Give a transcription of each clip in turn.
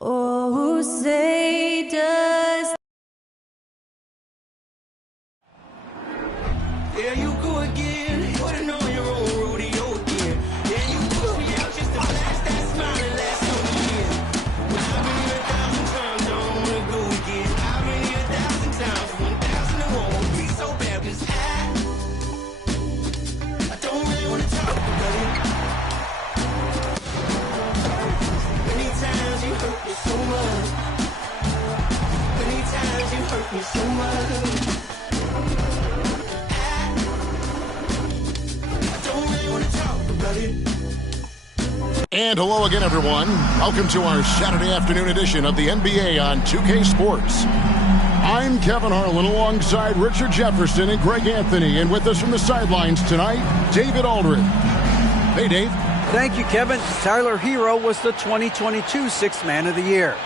Oh, say does. There you go again, putting on your own rodeo again. Yeah, you pull me out just to flash that smile and last so years. Well, I've been here 1,000 times, I don't wanna go again. I've been here 1,000 times, 1,001 won't be so bad, 'cause I don't really wanna talk about it. Many times you hurt me so much. Many times you hurt me so much. And hello again, everyone. Welcome to our Saturday afternoon edition of the NBA on 2K Sports. I'm Kevin Harlan alongside Richard Jefferson and Greg Anthony. And with us from the sidelines tonight, David Aldridge. Hey, Dave. Thank you, Kevin. Tyler Hero was the 2022 Sixth Man of the Year.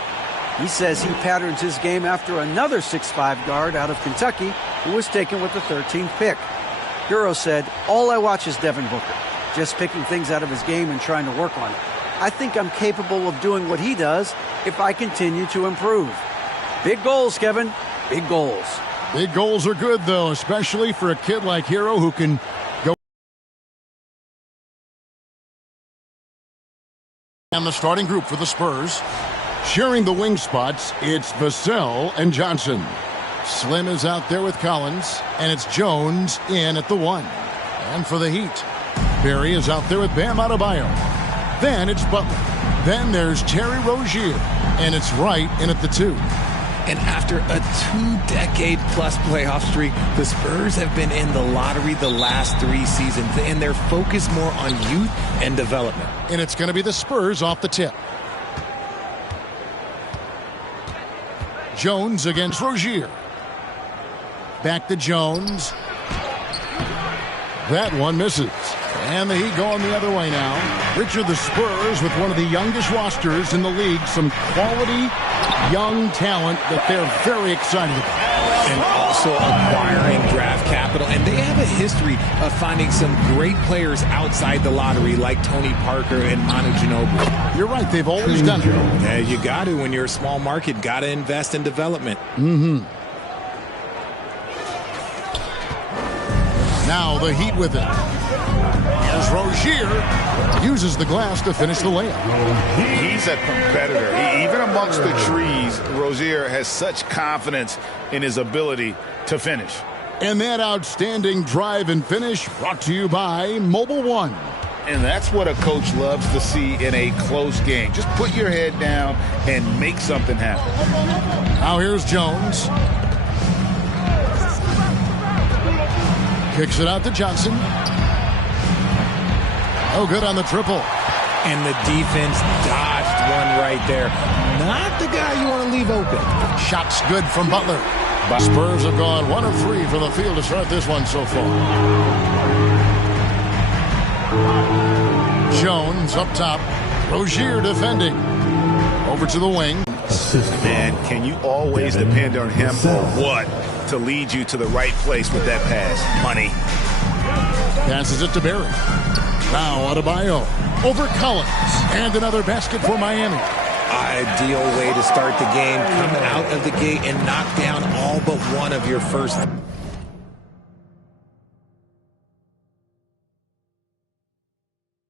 He says he patterns his game after another 6'5" guard out of Kentucky who was taken with the 13th pick. Hero said, "All I watch is Devin Booker. Just picking things out of his game and trying to work on it. I think I'm capable of doing what he does if I continue to improve." Big goals, Kevin. Big goals. Big goals are good, though, especially for a kid like Hero who can go. And the starting group for the Spurs. Sharing the wing spots, it's Vassell and Johnson. Slim is out there with Collins, and it's Jones in at the 1. And for the Heat, Barry is out there with Bam Adebayo. Then it's Butler. Then there's Terry Rozier, and it's Wright in at the 2. And after a 2-decade-plus playoff streak, the Spurs have been in the lottery the last 3 seasons, and they're focused more on youth and development. And it's going to be the Spurs off the tip. Jones against Rozier. Back to Jones. That one misses. And the Heat going the other way now. Richard, the Spurs with one of the youngest rosters in the league. Some quality young talent that they're very excited about. And also acquiring draft capital. And they have a history of finding some great players outside the lottery like Tony Parker and Manu Ginobili. You're right. They've always done it. Yeah, you got to. When you're a small market, got to invest in development. Now the Heat with it. As Rozier uses the glass to finish the layup. He's a competitor. Even amongst the trees, Rozier has such confidence in his ability to finish. And that outstanding drive and finish brought to you by Mobile One. And that's what a coach loves to see in a close game. Just put your head down and make something happen. Now here's Jones. Kicks it out to Johnson. No good on the triple. And the defense dodged one right there. Not the guy you want to leave open. Shots good from Butler. Spurs have gone 1 of 3 from the field to start this one so far. Jones up top. Rozier defending. Over to the wing. Man, can you always depend on him or what to lead you to the right place with that pass? Money. Passes it to Barry. Now Adebayo over Collins. And another basket for Miami. Ideal way to start the game. Come out of the gate and knock down all but one of your first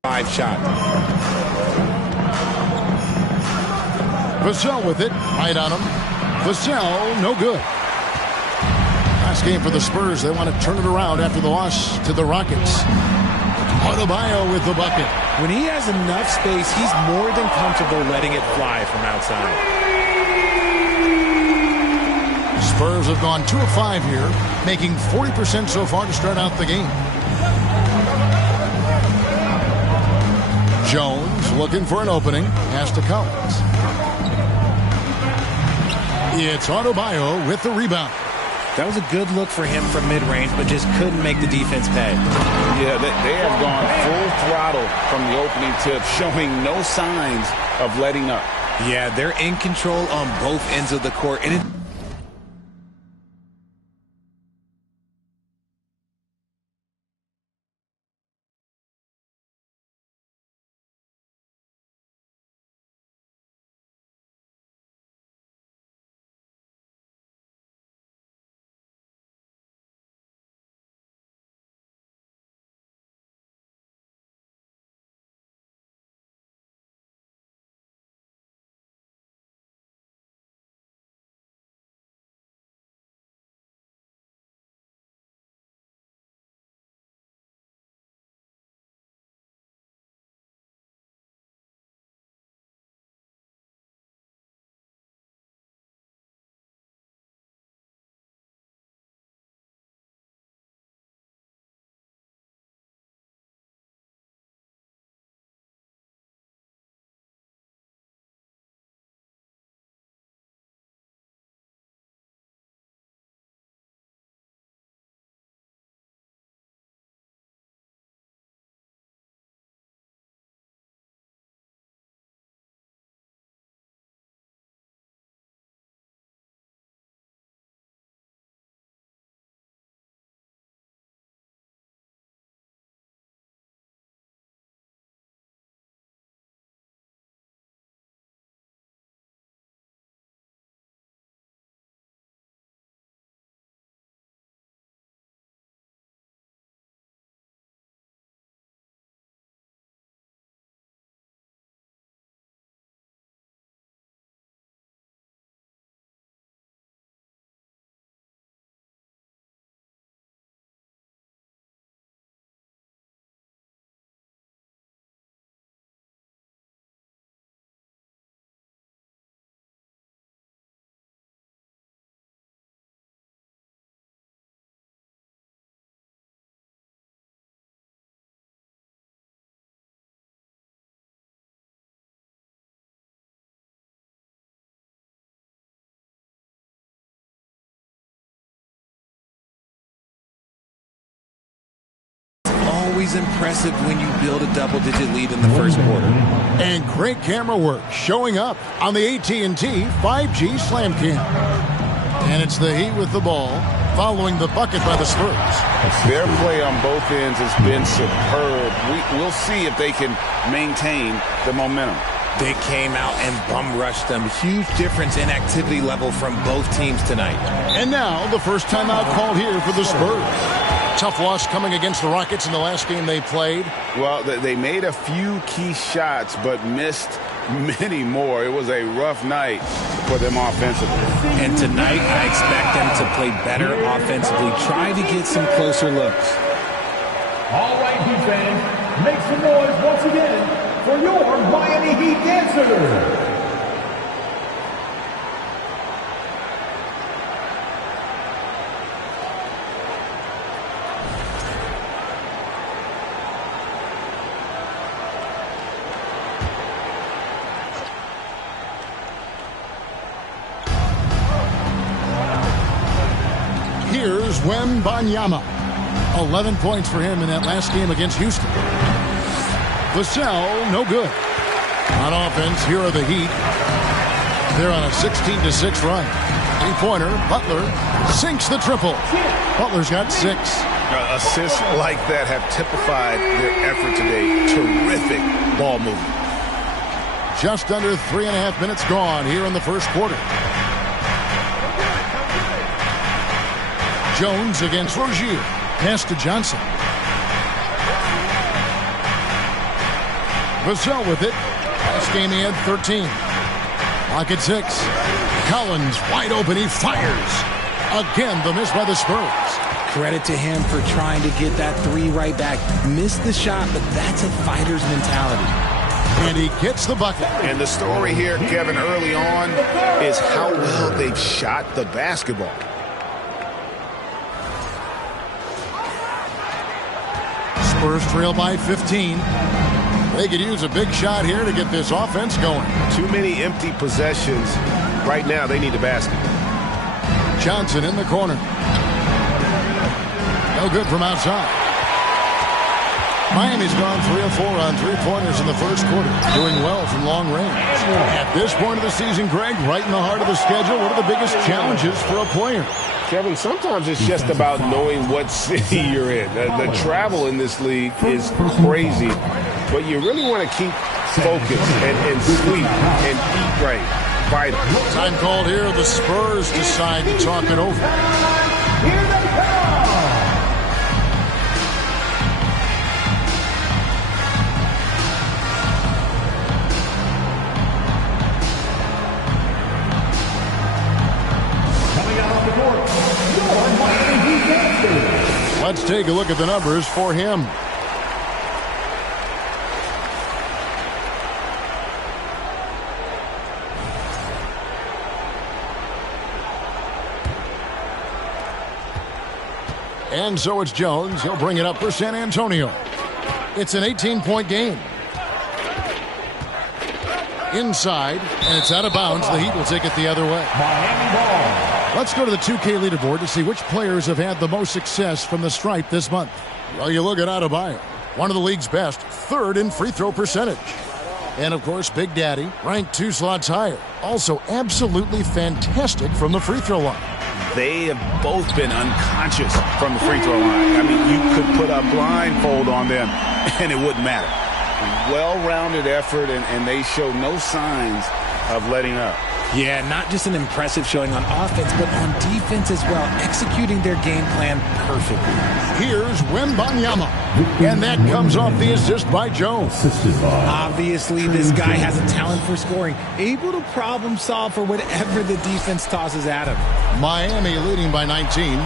5 shots. Vassell with it. Right on him. Vassell, no good. Last game for the Spurs. They want to turn it around after the loss to the Rockets. Adebayo with the bucket. When he has enough space, he's more than comfortable letting it fly from outside. Spurs have gone 2 of 5 here, making 40% so far to start out the game. Jones looking for an opening. Pass to Collins. It's Adebayo with the rebound. That was a good look for him from mid-range, but just couldn't make the defense pay. Yeah, they have gone full throttle from the opening tip, showing no signs of letting up. Yeah, they're in control on both ends of the court. And it always impressive when you build a double-digit lead in the first quarter. And great camera work showing up on the AT&T 5G Slam Cam. And it's the Heat with the ball following the bucket by the Spurs. Their play on both ends has been superb. We'll see if they can maintain the momentum. They came out and bum rushed them. Huge difference in activity level from both teams tonight. And now the first timeout called here for the Spurs. Tough loss coming against the Rockets in the last game they played. Well, they made a few key shots but missed many more. It was a rough night for them offensively. And tonight I expect them to play better offensively. Try to get some closer looks. All right, Heat fans, make some noise once again for your Miami Heat dancers. Here's Wembanyama. 11 points for him in that last game against Houston. Vassell, no good. On offense, here are the Heat. They're on a 16-6 run. Three-pointer, Butler sinks the triple. Butler's got 6. Assists like that have typified their effort today. Terrific ball movement. Just under 3.5 minutes gone here in the first quarter. Jones against Rozier. Pass to Johnson. Vassell with it. Last game he had 13. Lock at 6. Collins wide open. He fires. Again, the miss by the Spurs. Credit to him for trying to get that 3 right back. Missed the shot, but that's a fighter's mentality. And he gets the bucket. And the story here, Kevin, early on is how well they've shot the basketball. Spurs trail by 15. They could use a big shot here to get this offense going. Too many empty possessions. Right now, they need a basket. Johnson in the corner. No good from outside. Miami's gone 3 of 4 on three-pointers in the first quarter. Doing well from long range. At this point of the season, Greg, right in the heart of the schedule, what are the biggest challenges for a player? Kevin, sometimes it's just about knowing what city you're in. The travel in this league is crazy, but you really want to keep focused and sleep and eat right. Vital. Time called here. The Spurs decide to talk it over. Here they come. Coming out on the court, your Miami Heat dancers. Let's take a look at the numbers for him. And so it's Jones. He'll bring it up for San Antonio. It's an 18-point game. Inside, and it's out of bounds. The Heat will take it the other way. Miami ball. Let's go to the 2K leaderboard to see which players have had the most success from the stripe this month. Well, you look at Adebayo, one of the league's best, 3rd in free throw percentage. And, of course, Big Daddy, ranked 2 slots higher. Also absolutely fantastic from the free throw line. They have both been unconscious from the free throw line. I mean, you could put a blindfold on them, and it wouldn't matter. Well-rounded effort, and they show no signs of letting up. Yeah, not just an impressive showing on offense, but on defense as well, executing their game plan perfectly. Here's Wembanyama, and that comes off the assist by Jones. Obviously, this guy has a talent for scoring, able to problem solve for whatever the defense tosses at him. Miami leading by 19.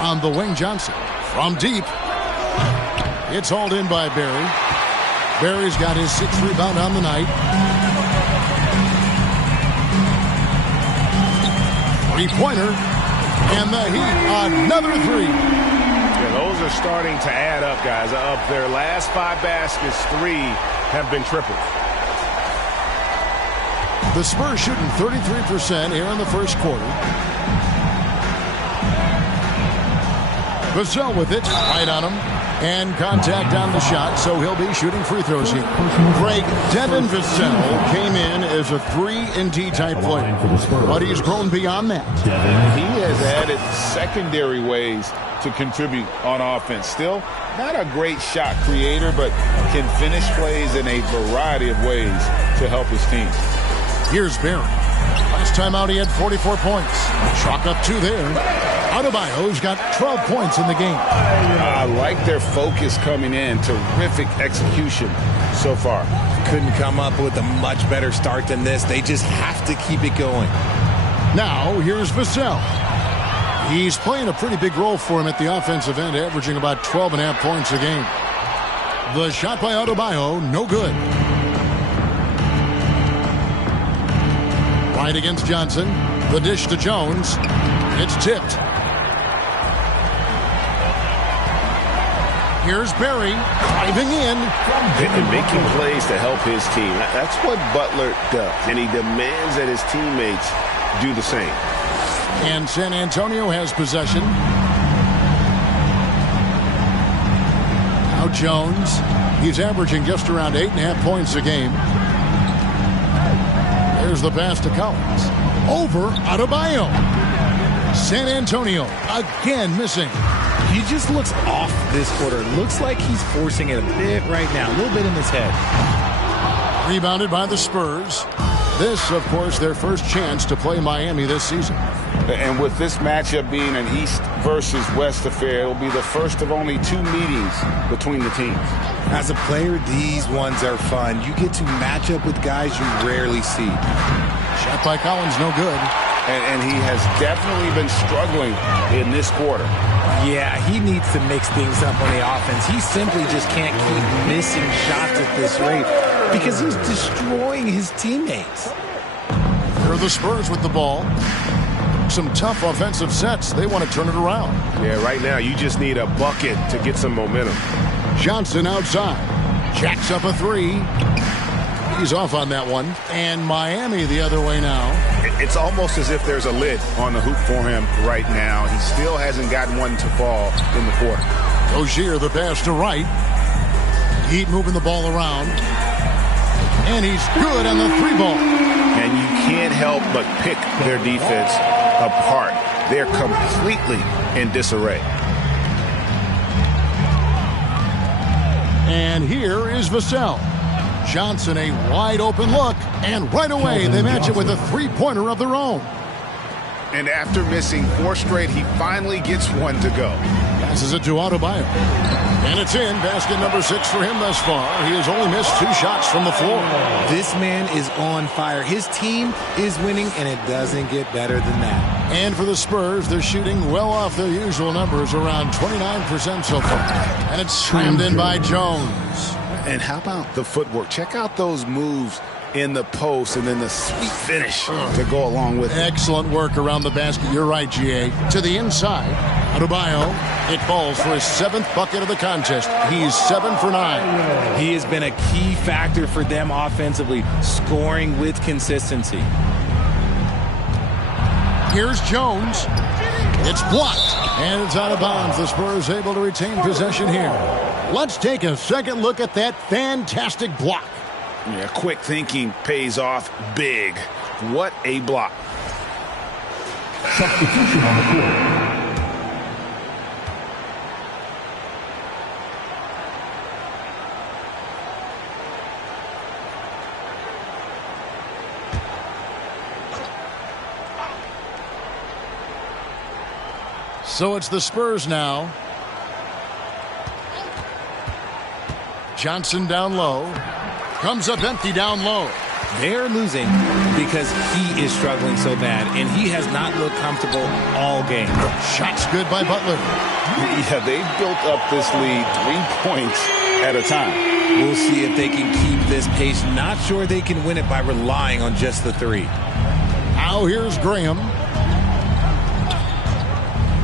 On the wing, Johnson from deep. It's hauled in by Barry. Barry's got his 6th rebound on the night. Three-pointer, and the Heat, another 3. Yeah, those are starting to add up, guys. Of their last 5 baskets, 3 have been triples. The Spurs shooting 33% here in the first quarter. Vassell with it, right on him. And contact on the shot, so he'll be shooting free throws here. Greg, Devin Vassell came in as a 3-and-D type player, but he's grown beyond that. He has added secondary ways to contribute on offense. Still, not a great shot creator, but can finish plays in a variety of ways to help his team. Here's Barry. Last time out, he had 44 points. Chalk up 2 there. Adebayo's got 12 points in the game. I like their focus coming in. Terrific execution so far. Couldn't come up with a much better start than this. They just have to keep it going. Now, here's Vassell. He's playing a pretty big role for him at the offensive end, averaging about 12.5 points a game. The shot by Adebayo, no good. Right against Johnson. The dish to Jones. It's tipped. Here's Barry driving in. And making plays to help his team. That's what Butler does. And he demands that his teammates do the same. And San Antonio has possession. Now Jones. He's averaging just around 8.5 points a game. There's the pass to Collins. Over Adebayo. San Antonio again missing. He just looks off this quarter. Looks like he's forcing it a bit right now. A little bit in his head. Rebounded by the Spurs. This, of course, their first chance to play Miami this season. And with this matchup being an East versus West affair, it'll be the first of only 2 meetings between the teams. As a player, these ones are fun. You get to match up with guys you rarely see. Shot by Collins, no good. And he has definitely been struggling in this quarter. Yeah, he needs to mix things up on the offense. He simply just can't keep missing shots at this rate because he's destroying his teammates. Here are the Spurs with the ball. Some tough offensive sets. They want to turn it around. Yeah, right now you just need a bucket to get some momentum. Johnson outside. Jacks up a 3. He's off on that one. And Miami the other way now. It's almost as if there's a lid on the hoop for him right now. He still hasn't gotten one to fall in the quarter. Rozier, the pass to right. Heat moving the ball around. And he's good on the 3-ball. And you can't help but pick their defense apart. They're completely in disarray. And here is Vassell. Johnson, a wide open look, and right away they match it with a 3-pointer of their own. And after missing 4 straight, he finally gets one to go. Passes it to Adebayo. And it's in. Basket number 6 for him thus far. He has only missed 2 shots from the floor. This man is on fire. His team is winning, and it doesn't get better than that. And for the Spurs, they're shooting well off their usual numbers, around 29% so far. And it's slammed in by Jones. And how about the footwork? Check out those moves in the post and then the sweet finish to go along with it. Excellent work around the basket. You're right, G.A. To the inside. Adebayo. It falls for his 7th bucket of the contest. He's 7 for 9. He has been a key factor for them offensively, scoring with consistency. Here's Jones. It's blocked. And it's out of bounds. The Spurs able to retain possession here. Let's take a second look at that fantastic block. Yeah, quick thinking pays off big. What a block. Substitution on the court. So it's the Spurs now. Johnson down low. Comes up empty down low. They're losing because he is struggling so bad, and he has not looked comfortable all game. Shot's good by Butler. Yeah, they've built up this lead 3 points at a time. We'll see if they can keep this pace. Not sure they can win it by relying on just the 3. Now here's Graham.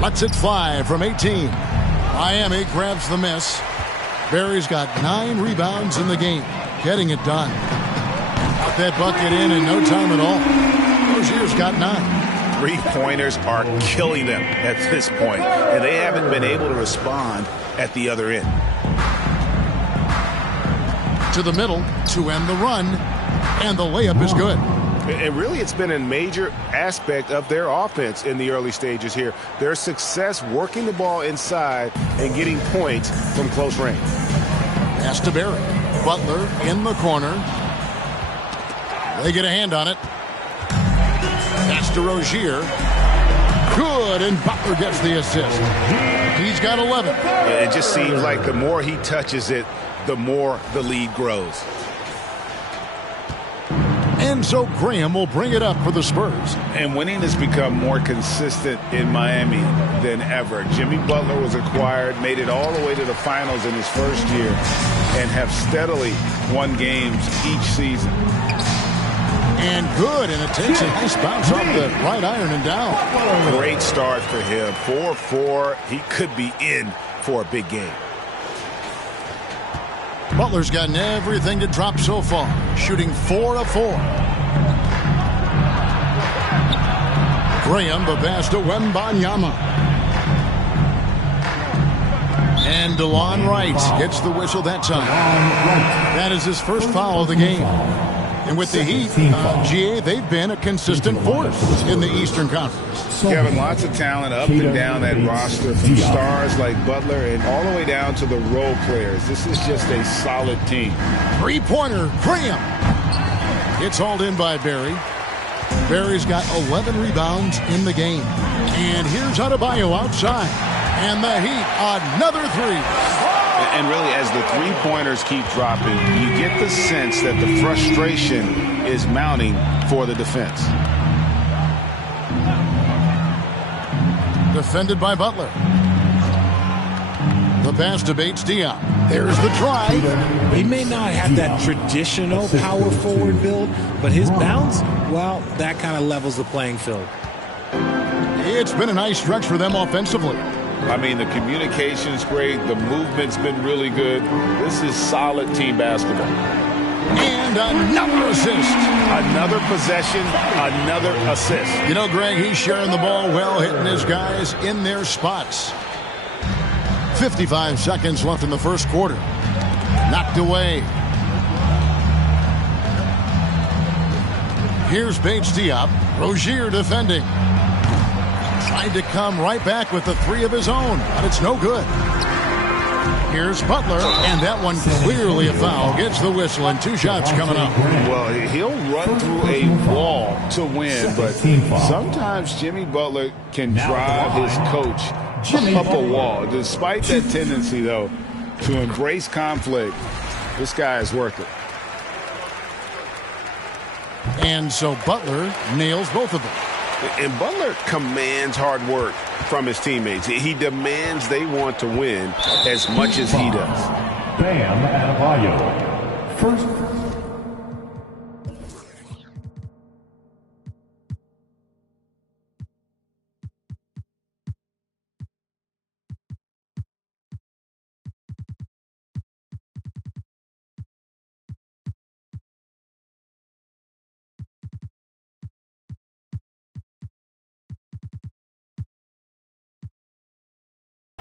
Lets it fly from 18. Miami grabs the miss. Barry's got 9 rebounds in the game. Getting it done. Got that bucket in no time at all. Rozier's got 9. three-pointers are killing them at this point, and they haven't been able to respond at the other end. To the middle to end the run, and the layup is good. And really, it's been a major aspect of their offense in the early stages here. Their success working the ball inside and getting points from close range. Pass to Barry. Butler in the corner. They get a hand on it. Pass to Rozier. Good, and Butler gets the assist. He's got 11. It just seems like the more he touches it, the more the lead grows. And so Graham will bring it up for the Spurs. And winning has become more consistent in Miami than ever. Jimmy Butler was acquired, made it all the way to the finals in his first year, and have steadily won games each season. And good, and it takes a nice bounce off the right iron and down. Great start for him. 4-4. He could be in for a big game. Butler's gotten everything to drop so far, shooting 4 of 4. Graham, the pass to Wembanyama. And DeLon Wright gets the whistle that time. That is his first foul of the game. And with the Heat, GA, they've been a consistent force in the Eastern Conference. Kevin, lots of talent up and down that roster, from stars like Butler and all the way down to the role players. This is just a solid team. Three-pointer, Graham. It's hauled in by Barry. Barry's got 11 rebounds in the game. And here's Adebayo outside. And the Heat, another three. And really, as the three-pointers keep dropping, you get the sense that the frustration is mounting for the defense. Defended by Butler. The pass to Bates Diop. There's the drive. He may not have that traditional power forward build, but his bounce, well, that kind of levels the playing field. It's been a nice stretch for them offensively. I mean, the communication's great. The movement's been really good. This is solid team basketball. And another assist. Another possession, another assist. You know, Greg, he's sharing the ball well, hitting his guys in their spots. 55 seconds left in the first quarter. Knocked away. Here's Bates Diop. Rozier defending. Tried to come right back with the three of his own, but it's no good. Here's Butler, and that one clearly a foul. Gets the whistle, and 2 shots coming up. Well, he'll run through a wall to win, but sometimes Jimmy Butler can drive his coach up a wall. Despite that tendency, though, to embrace conflict, this guy is worth it. And so Butler nails both of them. And Butler commands hard work from his teammates. He demands they want to win as much as he does. Bam Adebayo. First.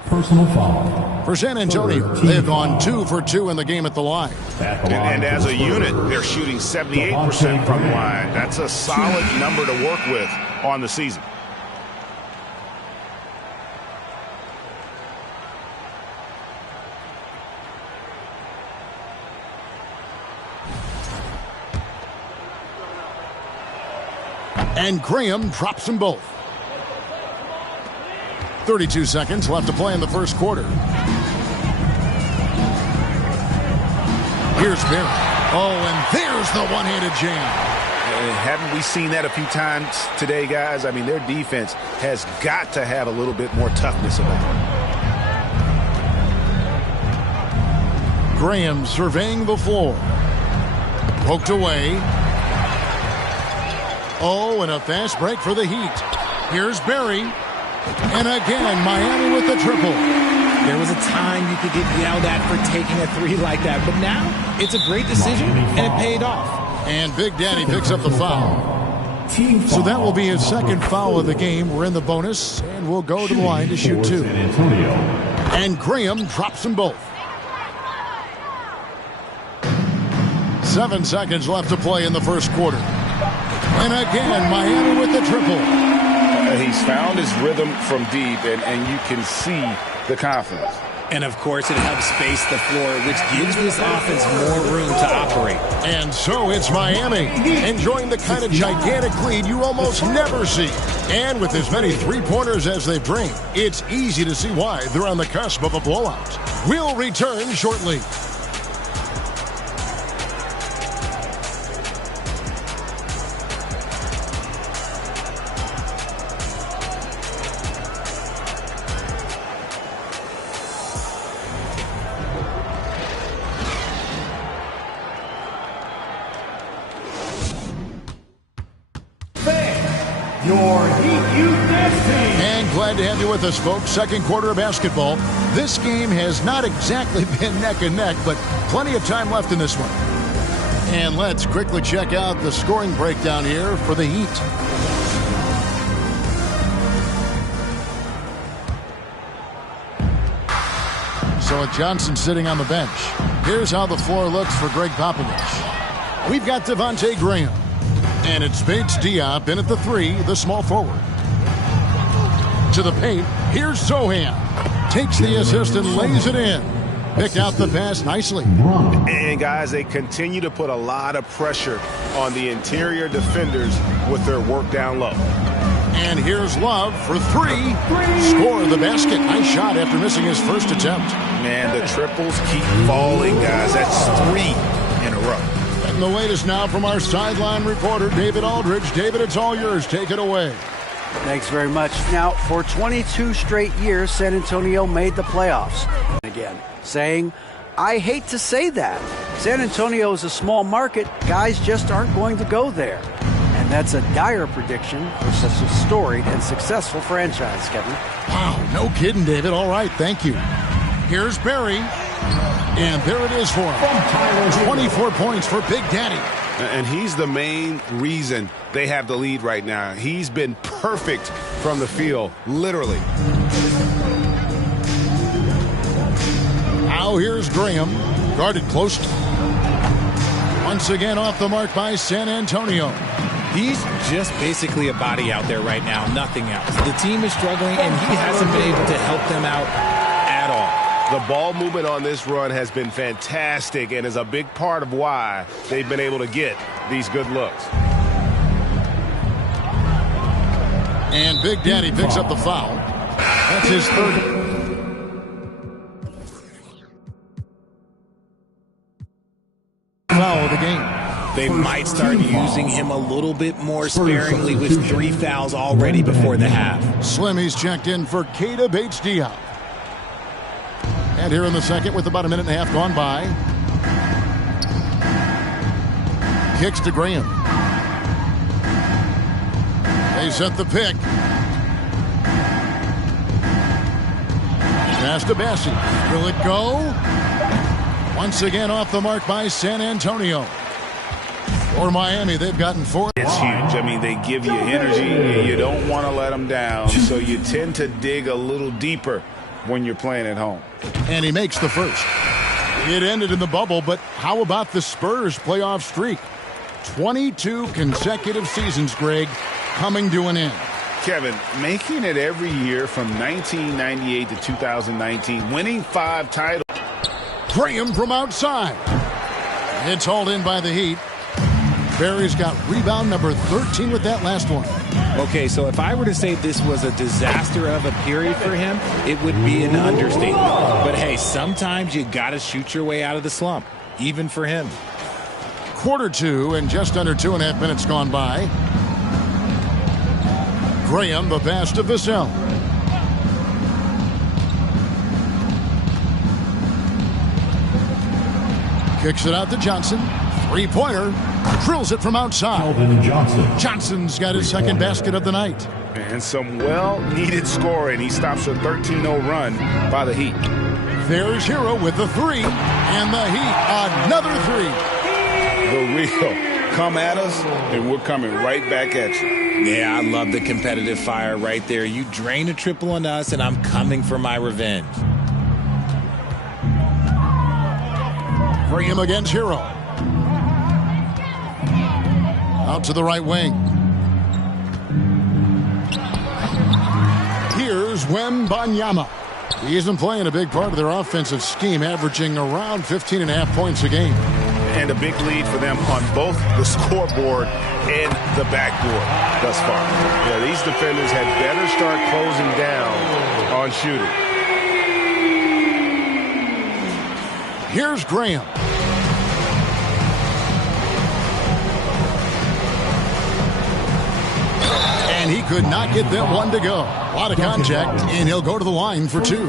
Personal foul. For San Antonio, they have gone 2 for 2 in the game at the line. And as a unit, they're shooting 78% from the line. That's a solid number to work with on the season. And Graham drops them both. 32 seconds left to play in the first quarter. Here's Barry. Oh, and there's the one-handed jam. Haven't we seen that a few times today, guys? I mean, their defense has got to have a little bit more toughness about it. Graham surveying the floor. Poked away. Oh, and a fast break for the Heat. Here's Barry. And again, Miami with the triple. There was a time you could get yelled at for taking a three like that, but now it's a great decision, and it paid off. And Big Daddy picks up the foul. Team So that will be his foul. second foul of the game. We're in the bonus, and we'll go to the line to shoot For 2. San Antonio. And Graham drops them both. 7 seconds left to play in the first quarter. And again, Miami with the triple. He's found his rhythm from deep, and you can see the confidence. And, of course, it helps space the floor, which gives this offense more room to operate. And so it's Miami, enjoying the kind of gigantic lead you almost never see. And with as many three-pointers as they bring, it's easy to see why they're on the cusp of a blowout. We'll return shortly. Your Heat Youth Dance Team. And glad to have you with us, folks. Second quarter of basketball. This game has not exactly been neck and neck, but plenty of time left in this one. And let's quickly check out the scoring breakdown here for the Heat. So with Johnson sitting on the bench, here's how the floor looks for Greg Popovich. We've got Devontae Graham. And it's Bates Diop in at the 3, the small forward. To the paint, here's Sohan. Takes the assist and lays it in. Picked out the pass nicely. And, guys, they continue to put a lot of pressure on the interior defenders with their work down low. And here's Love for 3. Score the basket. Nice shot after missing his first attempt. Man, the triples keep falling, guys. That's 3 in a row. And the latest now from our sideline reporter, David Aldridge. David, it's all yours. Take it away. Thanks very much. Now, for 22 straight years, San Antonio made the playoffs. Again, saying, I hate to say that. San Antonio is a small market. Guys just aren't going to go there. And that's a dire prediction for such a storied and successful franchise, Kevin. Wow, no kidding, David. All right, thank you. Here's Barry. And there it is for him. 24 points for Big Daddy. And he's the main reason they have the lead right now. He's been perfect from the field, literally. Now here's Graham, guarded closely. Once again off the mark by San Antonio. He's just basically a body out there right now, nothing else. The team is struggling, and he hasn't been able to help them out at all. The ball movement on this run has been fantastic and is a big part of why they've been able to get these good looks. And Big Daddy picks up the foul. That's his third. Foul of the game. They might start using him a little bit more sparingly with 3 fouls already before the half. Slimmy's checked in for Keita Bates-Diop. And here in the second with about a minute and a half gone by. Kicks to Graham. They set the pick. Pass to Bassi. Will it go? Once again off the mark by San Antonio. For Miami, they've gotten 4. It's huge. I mean, they give you energy. You don't want to let them down, so you tend to dig a little deeper when you're playing at home. And he makes the first. It ended in the bubble, but how about the Spurs playoff streak? 22 consecutive seasons, Greg, coming to an end. Kevin, making it every year from 1998 to 2019, winning 5 titles. Graham from outside. It's hauled in by the Heat. Barry's got rebound number 13 with that last one. Okay, so if I were to say this was a disaster of a period for him, it would be an understatement. But hey, sometimes you got to shoot your way out of the slump, even for him. Quarter 2 and just under 2.5 minutes gone by. Graham, the pass to Vassell. Kicks it out to Johnson. Three-pointer. Drills it from outside. Calvin Johnson. Johnson's got his second basket of the night. And some well-needed scoring. He stops a 13-0 run by the Heat. There's Hero with the 3. And the Heat, another 3. The real come at us, and we're coming right back at you. Yeah, I love the competitive fire right there. You drain a triple on us, and I'm coming for my revenge. Graham against Hero. Out to the right wing. Here's Wembanyama. He isn't playing a big part of their offensive scheme, averaging around 15.5 points a game. And a big lead for them on both the scoreboard and the backboard thus far. Yeah, these defenders had better start closing down on shooting. Here's Graham. And he could not get that one to go. A lot of contact, and he'll go to the line for two.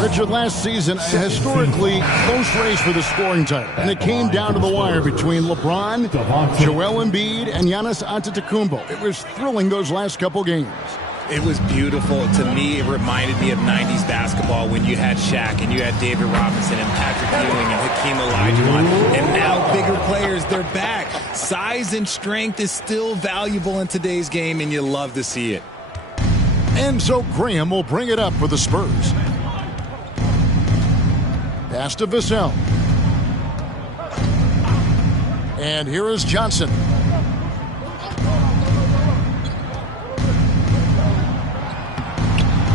Richard, last season, a historically close race for the scoring title. And it came down to the wire between LeBron, Joel Embiid, and Giannis Antetokounmpo. It was thrilling those last couple games. It was beautiful. To me, it reminded me of 90s basketball when you had Shaq and you had David Robinson and Patrick Ewing and Hakeem Olajuwon. And now bigger players, they're back. Size and strength is still valuable in today's game, and you love to see it. And so Graham will bring it up for the Spurs. Pass to Vassell. And here is Johnson.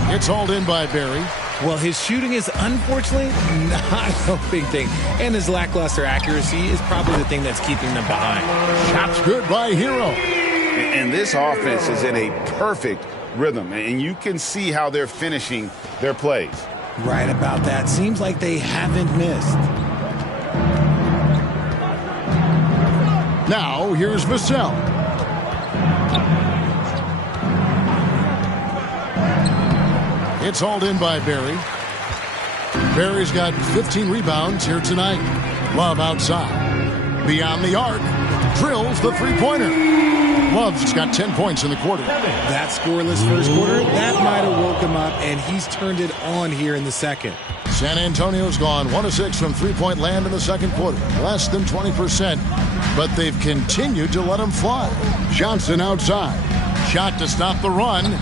It's hauled in by Barry. Well, his shooting is unfortunately not a big thing. And his lackluster accuracy is probably the thing that's keeping them behind. Shots good by Hero. And this offense is in a perfect rhythm. And you can see how they're finishing their plays. Right about that. Seems like they haven't missed. Now, here's Vassell. It's hauled in by Barry. Barry's got 15 rebounds here tonight. Love outside. Beyond the arc. Drills the three-pointer. Love's got 10 points in the quarter. That scoreless first quarter, that might have woke him up, and he's turned it on here in the second. San Antonio's gone 1 of 6 from three-point land in the second quarter. Less than 20%, but they've continued to let him fly. Johnson outside. Shot to stop the run.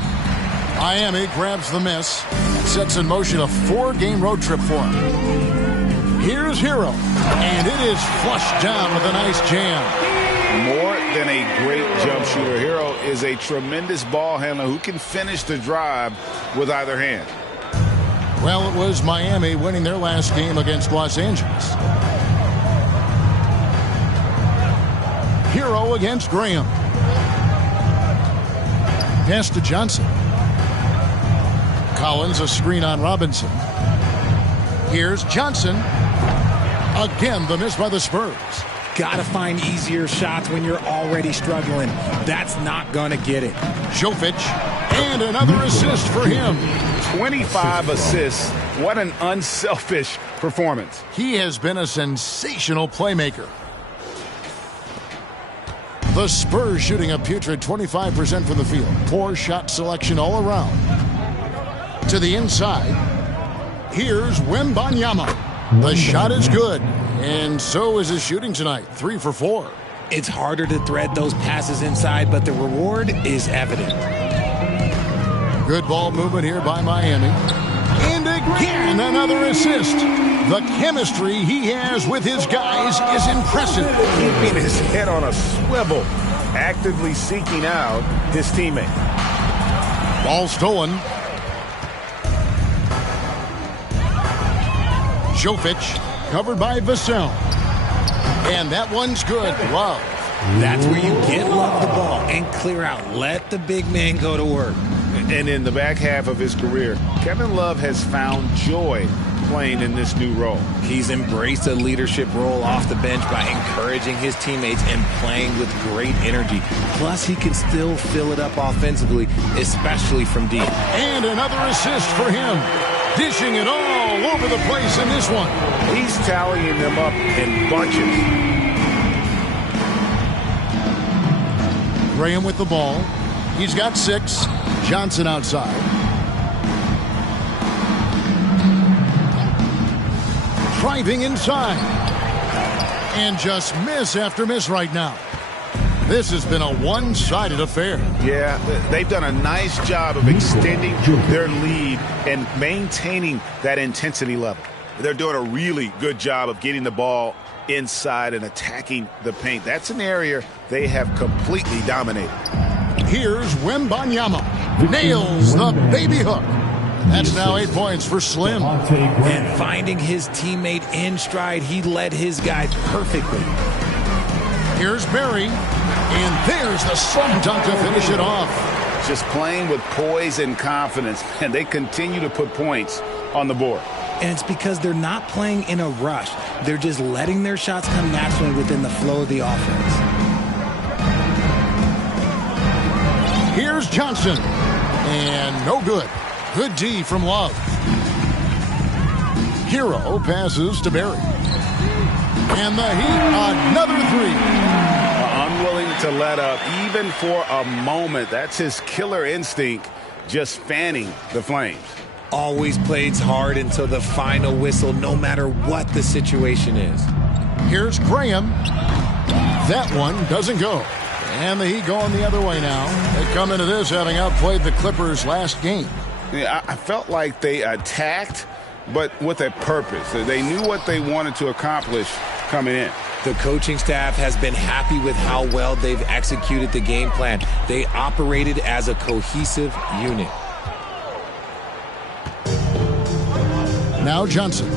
Miami grabs the miss, sets in motion a 4-game road trip for him. Here's Hero, and it is flushed down with a nice jam. More than a great jump shooter, Hero is a tremendous ball handler who can finish the drive with either hand. Well, it was Miami winning their last game against Los Angeles. Hero against Graham. Pass to Johnson. Collins, a screen on Robinson. Here's Johnson. Again, the miss by the Spurs. Got to find easier shots when you're already struggling. That's not going to get it. Jovic, and another assist for him. 25 assists. What an unselfish performance. He has been a sensational playmaker. The Spurs shooting a putrid 25% from the field. Poor shot selection all around. To the inside. Here's Wembanyama. The shot is good, and so is his shooting tonight. 3 for 4. It's harder to thread those passes inside, but the reward is evident. Good ball movement here by Miami. And again, another assist. The chemistry he has with his guys is impressive. Keeping his head on a swivel, actively seeking out his teammate. Ball stolen. Jovic, covered by Vassell. And that one's good. Love. That's where you get Love the ball and clear out. Let the big man go to work. And in the back half of his career, Kevin Love has found joy playing in this new role. He's embraced a leadership role off the bench by encouraging his teammates and playing with great energy. Plus, he can still fill it up offensively, especially from deep. And another assist for him. Dishing it all over the place in this one. He's tallying them up in bunches. Graham with the ball. He's got 6. Johnson outside. Driving inside. And just miss after miss right now. This has been a one-sided affair. Yeah, they've done a nice job of extending their lead and maintaining that intensity level. They're doing a really good job of getting the ball inside and attacking the paint. That's an area they have completely dominated. Here's Wembanyama. Nails the baby hook. That's now 8 points for Slim. And finding his teammate in stride, he led his guy perfectly. Here's Barry. And there's the slam dunk to finish it off. Just playing with poise and confidence, and they continue to put points on the board. And it's because they're not playing in a rush. They're just letting their shots come naturally within the flow of the offense. Here's Johnson. And no good. Good D from Love. Hero passes to Barry. And the Heat, another three. Unwilling to let up, even for a moment. That's his killer instinct, just fanning the flames. Always plays hard until the final whistle, no matter what the situation is. Here's Graham. That one doesn't go. And the Heat going the other way now. They come into this having outplayed the Clippers last game. Yeah, I felt like they attacked, but with a purpose. They knew what they wanted to accomplish coming in. The coaching staff has been happy with how well they've executed the game plan. They operated as a cohesive unit. Now Johnson.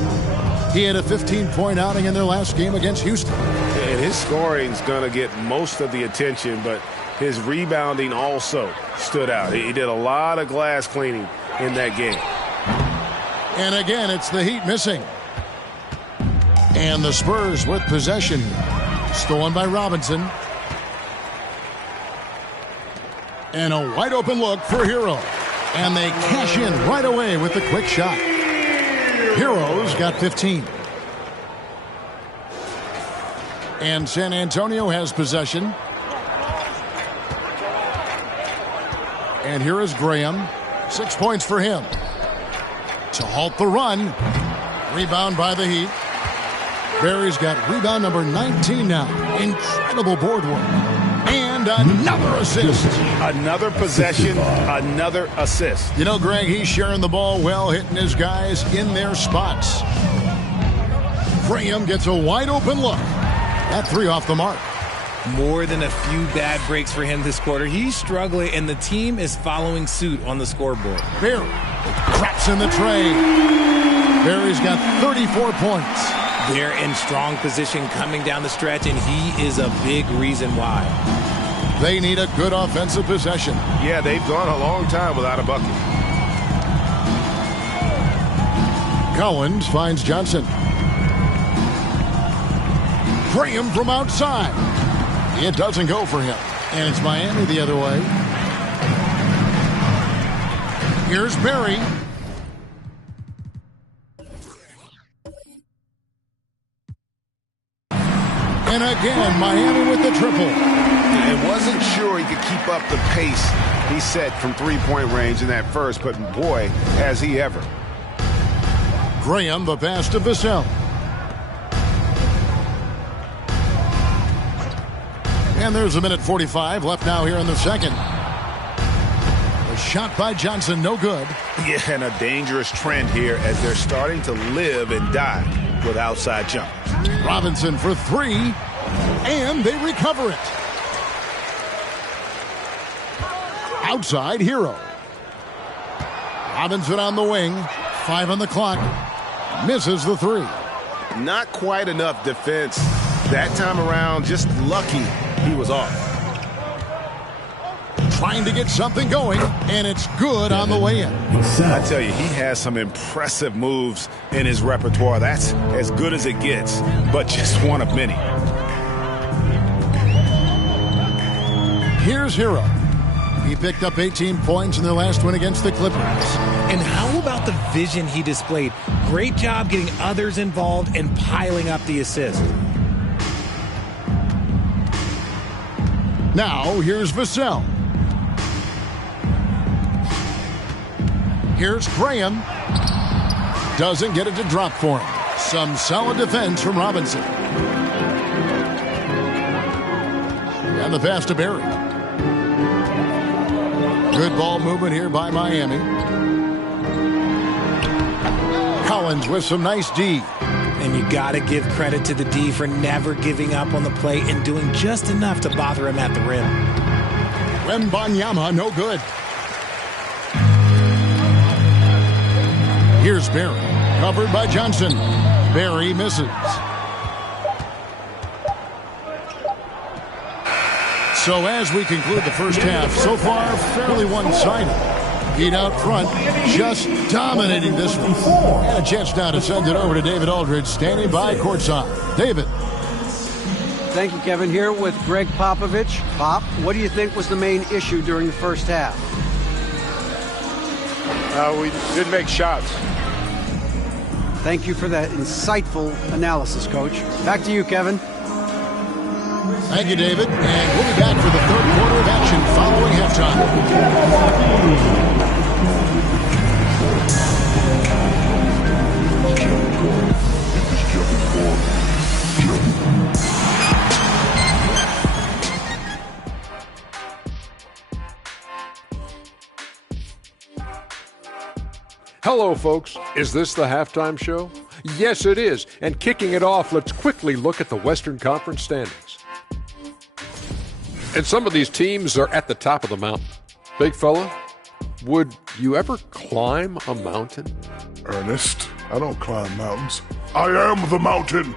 He had a 15-point outing in their last game against Houston. And his scoring's going to get most of the attention, but his rebounding also stood out. He did a lot of glass cleaning in that game. And again, it's the Heat missing. And the Spurs with possession. Stolen by Robinson. And a wide open look for Hero. And they cash in right away with the quick shot. Hero's got 15. And San Antonio has possession. And here is Graham. 6 points for him. To halt the run. Rebound by the Heat. Barry's got rebound number 19 now. Incredible board work. And another assist. Another possession, another assist. You know, Greg, he's sharing the ball well, hitting his guys in their spots. Graham gets a wide open look. That three off the mark. More than a few bad breaks for him this quarter. He's struggling, and the team is following suit on the scoreboard. Barry traps in the tray. Barry's got 34 points. They're in strong position coming down the stretch, and he is a big reason why. They need a good offensive possession. Yeah, they've gone a long time without a bucket. Collins finds Johnson. Graham from outside. It doesn't go for him. And it's Miami the other way. Here's Barry. And again, Miami with the triple. And wasn't sure he could keep up the pace he set from three-point range in that first, but boy, has he ever. Graham, the pass to Vassell. And there's a minute 45 left now here in the second. A shot by Johnson, no good. Yeah, and a dangerous trend here as they're starting to live and die with outside jumpers. Robinson for three, and they recover it. Outside, Hero. Robinson on the wing, 5 on the clock, misses the three. Not quite enough defense that time around, just lucky he was off. Trying to get something going, and it's good on the way in. I tell you, he has some impressive moves in his repertoire. That's as good as it gets, but just one of many. Here's Hero. He picked up 18 points in their last win against the Clippers. And how about the vision he displayed? Great job getting others involved and piling up the assist. Now, here's Vassell. Here's Graham. Doesn't get it to drop for him. Some solid defense from Robinson. And the pass to Barry. Good ball movement here by Miami. Collins with some nice D. And you got to give credit to the D for never giving up on the play and doing just enough to bother him at the rim. Wembanyama, no good. Here's Barry, covered by Johnson. Barry misses. So as we conclude the first half, so far fairly one-sided. Heat out front, just dominating this one. And a chance now to send it over to David Aldridge, standing by courtside. David. Thank you, Kevin. Here with Greg Popovich. Pop, what do you think was the main issue during the first half? We didn't make shots. Thank you for that insightful analysis, Coach. Back to you, Kevin. Thank you, David. And we'll be back for the third quarter of action following halftime. Hello, folks. Is this the halftime show? Yes, it is. And kicking it off, let's quickly look at the Western Conference standings. And some of these teams are at the top of the mountain. Big fella, would you ever climb a mountain? Ernest, I don't climb mountains. I am the mountain.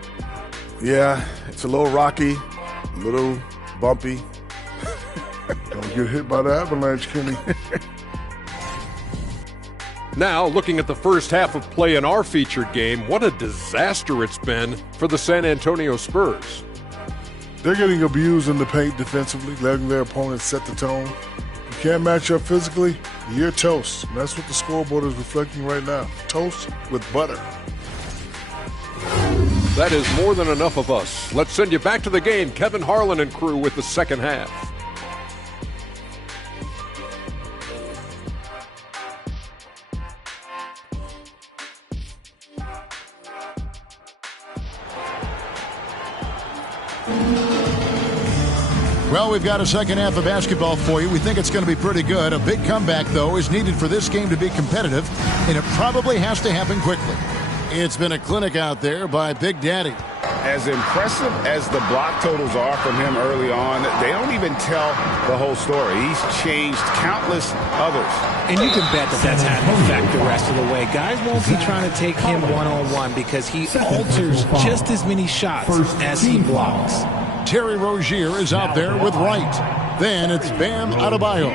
Yeah, it's a little rocky, a little bumpy. Don't get hit by the avalanche, Kenny. Now, looking at the first half of play in our featured game, what a disaster it's been for the San Antonio Spurs. They're getting abused in the paint defensively, letting their opponents set the tone. You can't match up physically, you're toast. And that's what the scoreboard is reflecting right now. Toast with butter. That is more than enough of us. Let's send you back to the game. Kevin Harlan and crew with the second half. Well, we've got a second half of basketball for you. We think it's going to be pretty good. A big comeback, though, is needed for this game to be competitive, and it probably has to happen quickly. It's been a clinic out there by Big Daddy. As impressive as the block totals are from him early on, they don't even tell the whole story. He's changed countless others. And you can bet that that's had an effect the rest of the way. Guys won't be trying to take him one-on-one because he alters just as many shots as he blocks. Terry Rozier is out there with Wright. Then it's Bam Adebayo.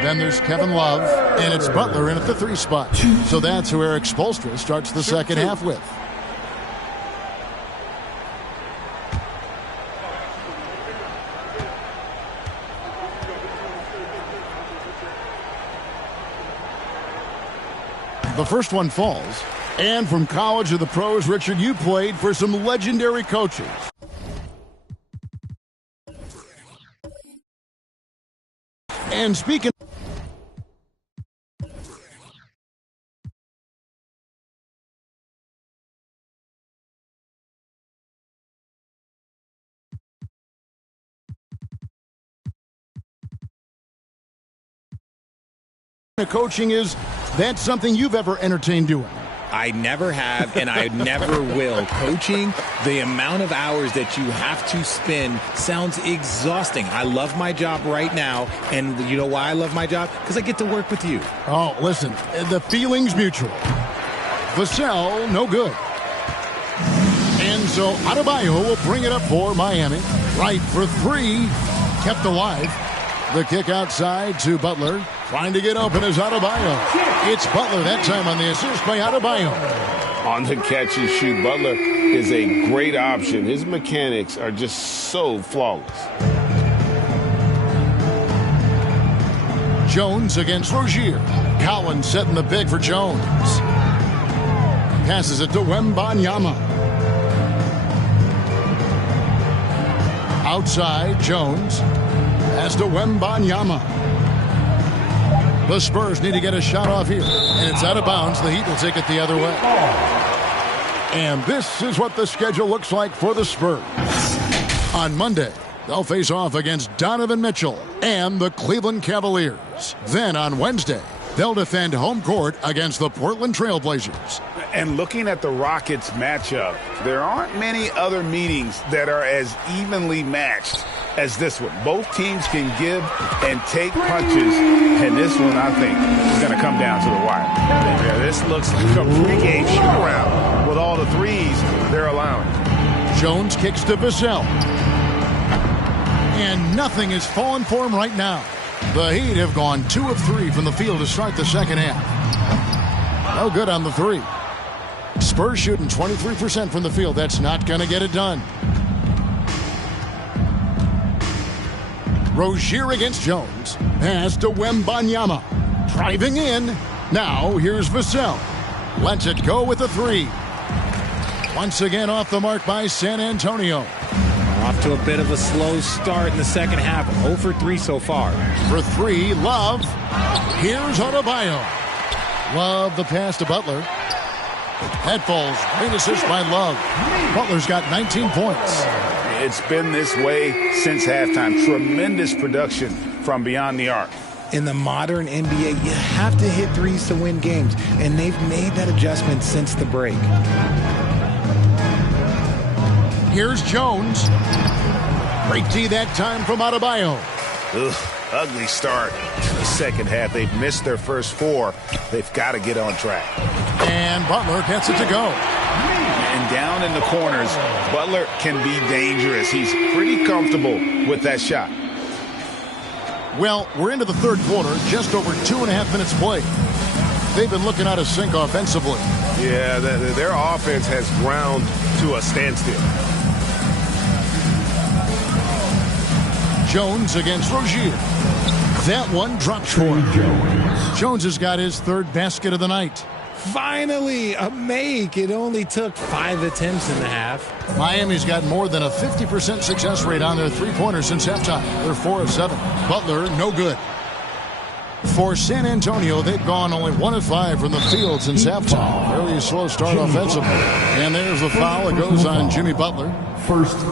Then there's Kevin Love, and it's Butler in at the 3 spot. So that's who Eric Spoelstra starts the second half with. The first one falls. And from college to the pros, Richard, you played for some legendary coaches. And speaking coaching, is that something you've ever entertained doing? I never have, and I never will. Coaching, the amount of hours that you have to spend sounds exhausting. I love my job right now, and you know why I love my job? Because I get to work with you. Oh, listen, the feeling's mutual. Vassell, no good. And so Adebayo will bring it up for Miami. Right for 3, kept alive. The kick outside to Butler. Trying to get open is Adebayo. It's Butler that time on the assist by Adebayo. On the catch and shoot, Butler is a great option. His mechanics are just so flawless. Jones against Rozier. Collins setting the pick for Jones. Passes it to Wembanyama. Outside, Jones. Pass to Wembanyama. The Spurs need to get a shot off here, and it's out of bounds. The Heat will take it the other way. And this is what the schedule looks like for the Spurs. On Monday, They'll face off against Donovan Mitchell and the Cleveland Cavaliers. Then on Wednesday, they'll defend home court against the Portland Trail Blazers. And looking at the Rockets matchup, there aren't many other meetings that are as evenly matched as this one. Both teams can give and take punches, and this one, I think, is going to come down to the wire. Yeah, this looks like a pregame shoot-around with all the threes they're allowing. Jones kicks to Vassell. And nothing is falling for him right now. The Heat have gone 2 of 3 from the field to start the second half. No good on the three. Spurs shooting 23% from the field. That's not going to get it done. Rozier against Jones. Pass to Wembanyama. Driving in. Now here's Vassell. Lets it go with the three. Once again off the mark by San Antonio. Off to a bit of a slow start in the second half. 0 for 3 so far. For 3, Love. Here's Adebayo. Love the pass to Butler. That falls. Great assist by Love. Butler's got 19 points. It's been this way since halftime. Tremendous production from beyond the arc. In the modern NBA, you have to hit threes to win games, and they've made that adjustment since the break. Here's Jones. Great D that time from Adebayo. Ugly start in the second half. They've missed their first 4. They've got to get on track. And Butler gets it to go. And down in the corners, Butler can be dangerous. He's pretty comfortable with that shot. Well, we're into the third quarter, just over 2.5 minutes played. They've been looking out of sync offensively. Yeah, their offense has ground to a standstill. Jones against Rozier. That one drops for him. Jones has got his third basket of the night. Finally, a make. It only took 5 attempts in the half. Miami's got more than a 50% success rate on their three-pointers since halftime. They're 4 of 7. Butler, no good. For San Antonio, they've gone only 1 of 5 from the field since halftime. Very slow start offensively. And there's the foul. It goes on Jimmy Butler.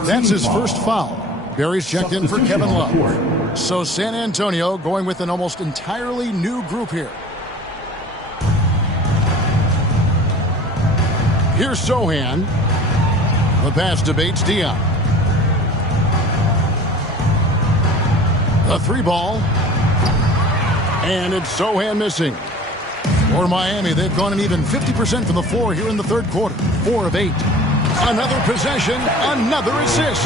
That's his first foul. Barry's checked in for Kevin Love. So San Antonio going with an almost entirely new group here. Here's Sohan. The pass to Bates Diop. The 3-ball. And it's Sohan missing. For Miami, they've gone an even 50% from the floor here in the third quarter. 4 of 8. Another possession, another assist.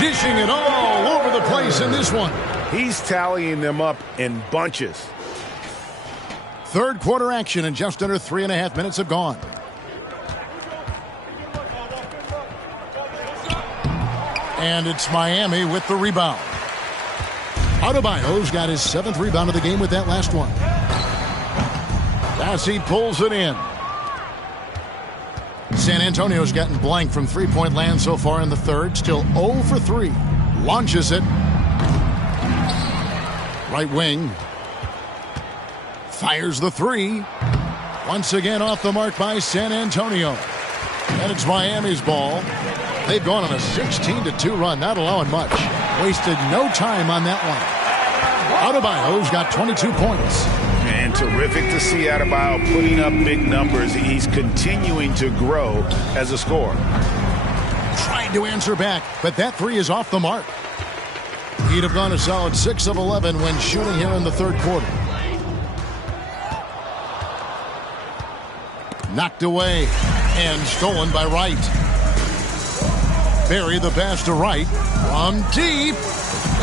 Dishing it all over the place in this one. He's tallying them up in bunches. Third quarter action and just under 3.5 minutes have gone. And it's Miami with the rebound. Adebayo's got his 7th rebound of the game with that last one. As he pulls it in. San Antonio's gotten blank from three-point land so far in the third. Still 0 for 3. Launches it. Right wing. Fires the 3. Once again off the mark by San Antonio. And it's Miami's ball. They've gone on a 16-2 run, not allowing much. Wasted no time on that one. Adebayo's got 22 points. And terrific to see Adebayo putting up big numbers. He's continuing to grow as a scorer. Trying to answer back, but that 3 is off the mark. He'd have gone a solid 6 of 11 when shooting here in the third quarter. Knocked away and stolen by Wright. Barry the pass to Wright from deep.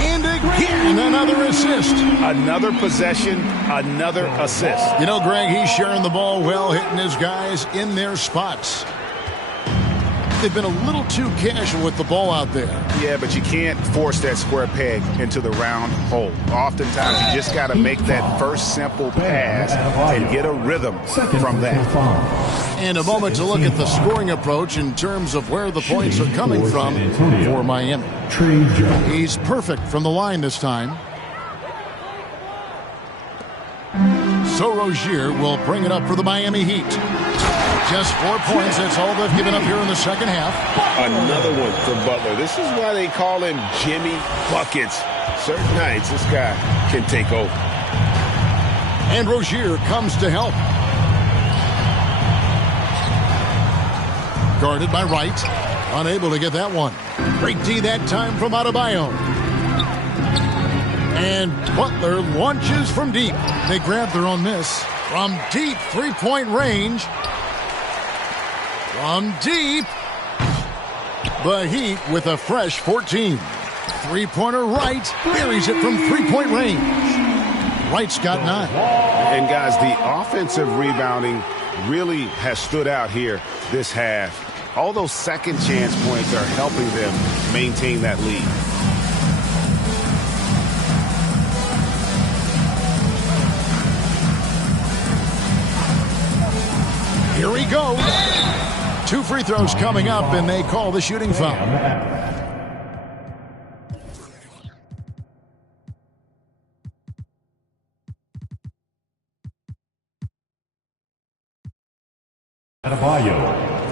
And again, another assist. Another possession, another assist. You know, Greg, he's sharing the ball well, hitting his guys in their spots. They've been a little too casual with the ball out there. Yeah, but you can't force that square peg into the round hole. Oftentimes, you just got to make that first simple pass and get a rhythm from that. And a moment to look at the scoring approach in terms of where the points are coming from for Miami. He's perfect from the line this time. So Rozier will bring it up for the Miami Heat. Just 4 points. That's all they've given up here in the second half. Another one for Butler. This is why they call him Jimmy Buckets. Certain nights, this guy can take over. And Rozier comes to help. Guarded by Wright. Unable to get that one. Great D that time from Adebayo. And Butler launches from deep. They grab their own miss. From deep, three-point range. From deep. The Heat with a fresh 14. Three-pointer Wright buries it from three-point range. Wright's got 9. And guys, the offensive rebounding really has stood out here this half. All those second chance points are helping them maintain that lead. Here he goes. 2 free throws coming up, and they call the shooting foul.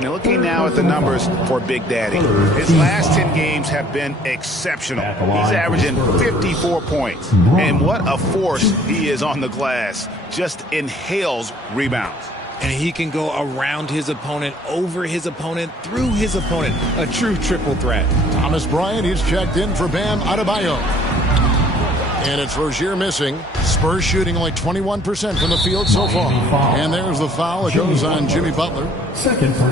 Now looking now at the numbers for Big Daddy. His last 10 games have been exceptional. He's averaging 54 points. And what a force he is on the glass. Just inhales rebounds. And he can go around his opponent, over his opponent, through his opponent. A true triple threat. Thomas Bryant, he's checked in for Bam Adebayo. And it's Rozier missing. Spurs shooting only 21% from the field so far. And there's the foul. It goes on Jimmy Butler.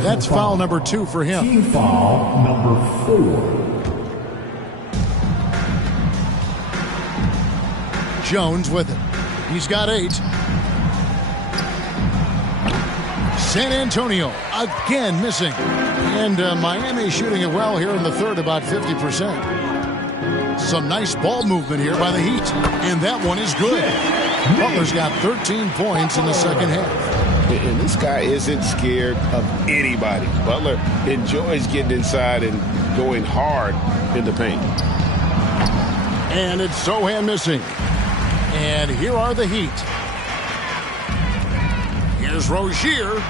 That's foul number 2 for him. Team foul number 4. Jones with it. He's got 8. San Antonio again missing. And Miami shooting it well here in the third, about 50%. Some nice ball movement here by the Heat. And that one is good. Butler's got 13 points in the second half. And this guy isn't scared of anybody. Butler enjoys getting inside and going hard in the paint. And it's Sohan missing. And here are the Heat. Here's Rozier.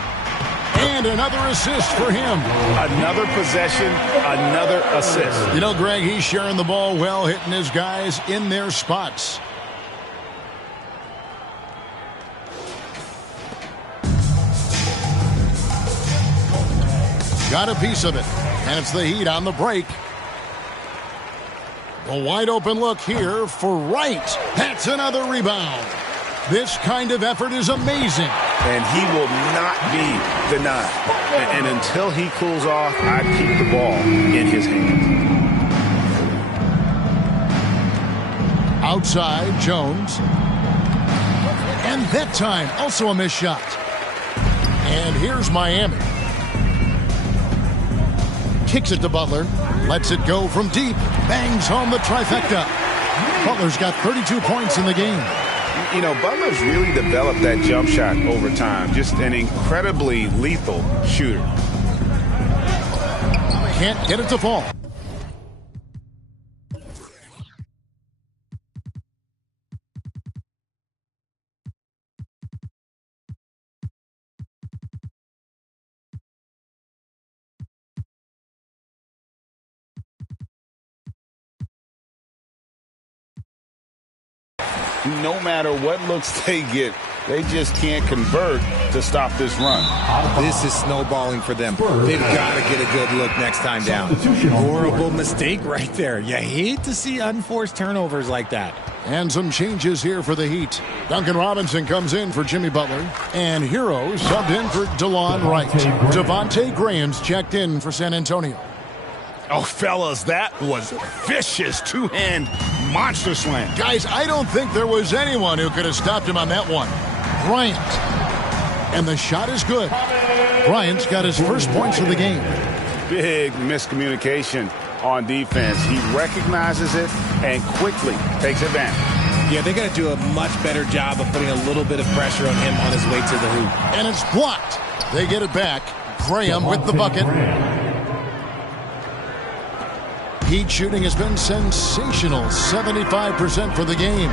And another assist for him. Another possession, another assist. You know, Greg, he's sharing the ball well, hitting his guys in their spots. Got a piece of it. And it's the Heat on the break. A wide open look here for Wright. That's another rebound. This kind of effort is amazing. And he will not be denied. And until he cools off, I keep the ball in his hand. Outside, Jones. And that time, also a missed shot. And here's Miami. Kicks it to Butler. Lets it go from deep. Bangs home the trifecta. Butler's got 32 points in the game. You know, Butler's really developed that jump shot over time. Just an incredibly lethal shooter. Can't get it to fall. No matter what looks they get, they just can't convert to stop this run. This is snowballing for them. They've got to get a good look next time down. Horrible mistake right there. You hate to see unforced turnovers like that. And some changes here for the Heat. Duncan Robinson comes in for Jimmy Butler. And Hero subbed in for DeLon Wright. Devontae Graham's checked in for San Antonio. Oh, fellas, that was vicious two-hand monster slam. Guys, I don't think there was anyone who could have stopped him on that one. Bryant. And the shot is good. Bryant's got his first points of the game. Big miscommunication on defense. He recognizes it and quickly takes advantage. Yeah, they got to do a much better job of putting a little bit of pressure on him on his way to the hoop. And it's blocked. They get it back. Graham with the bucket. Heat shooting has been sensational. 75% for the game.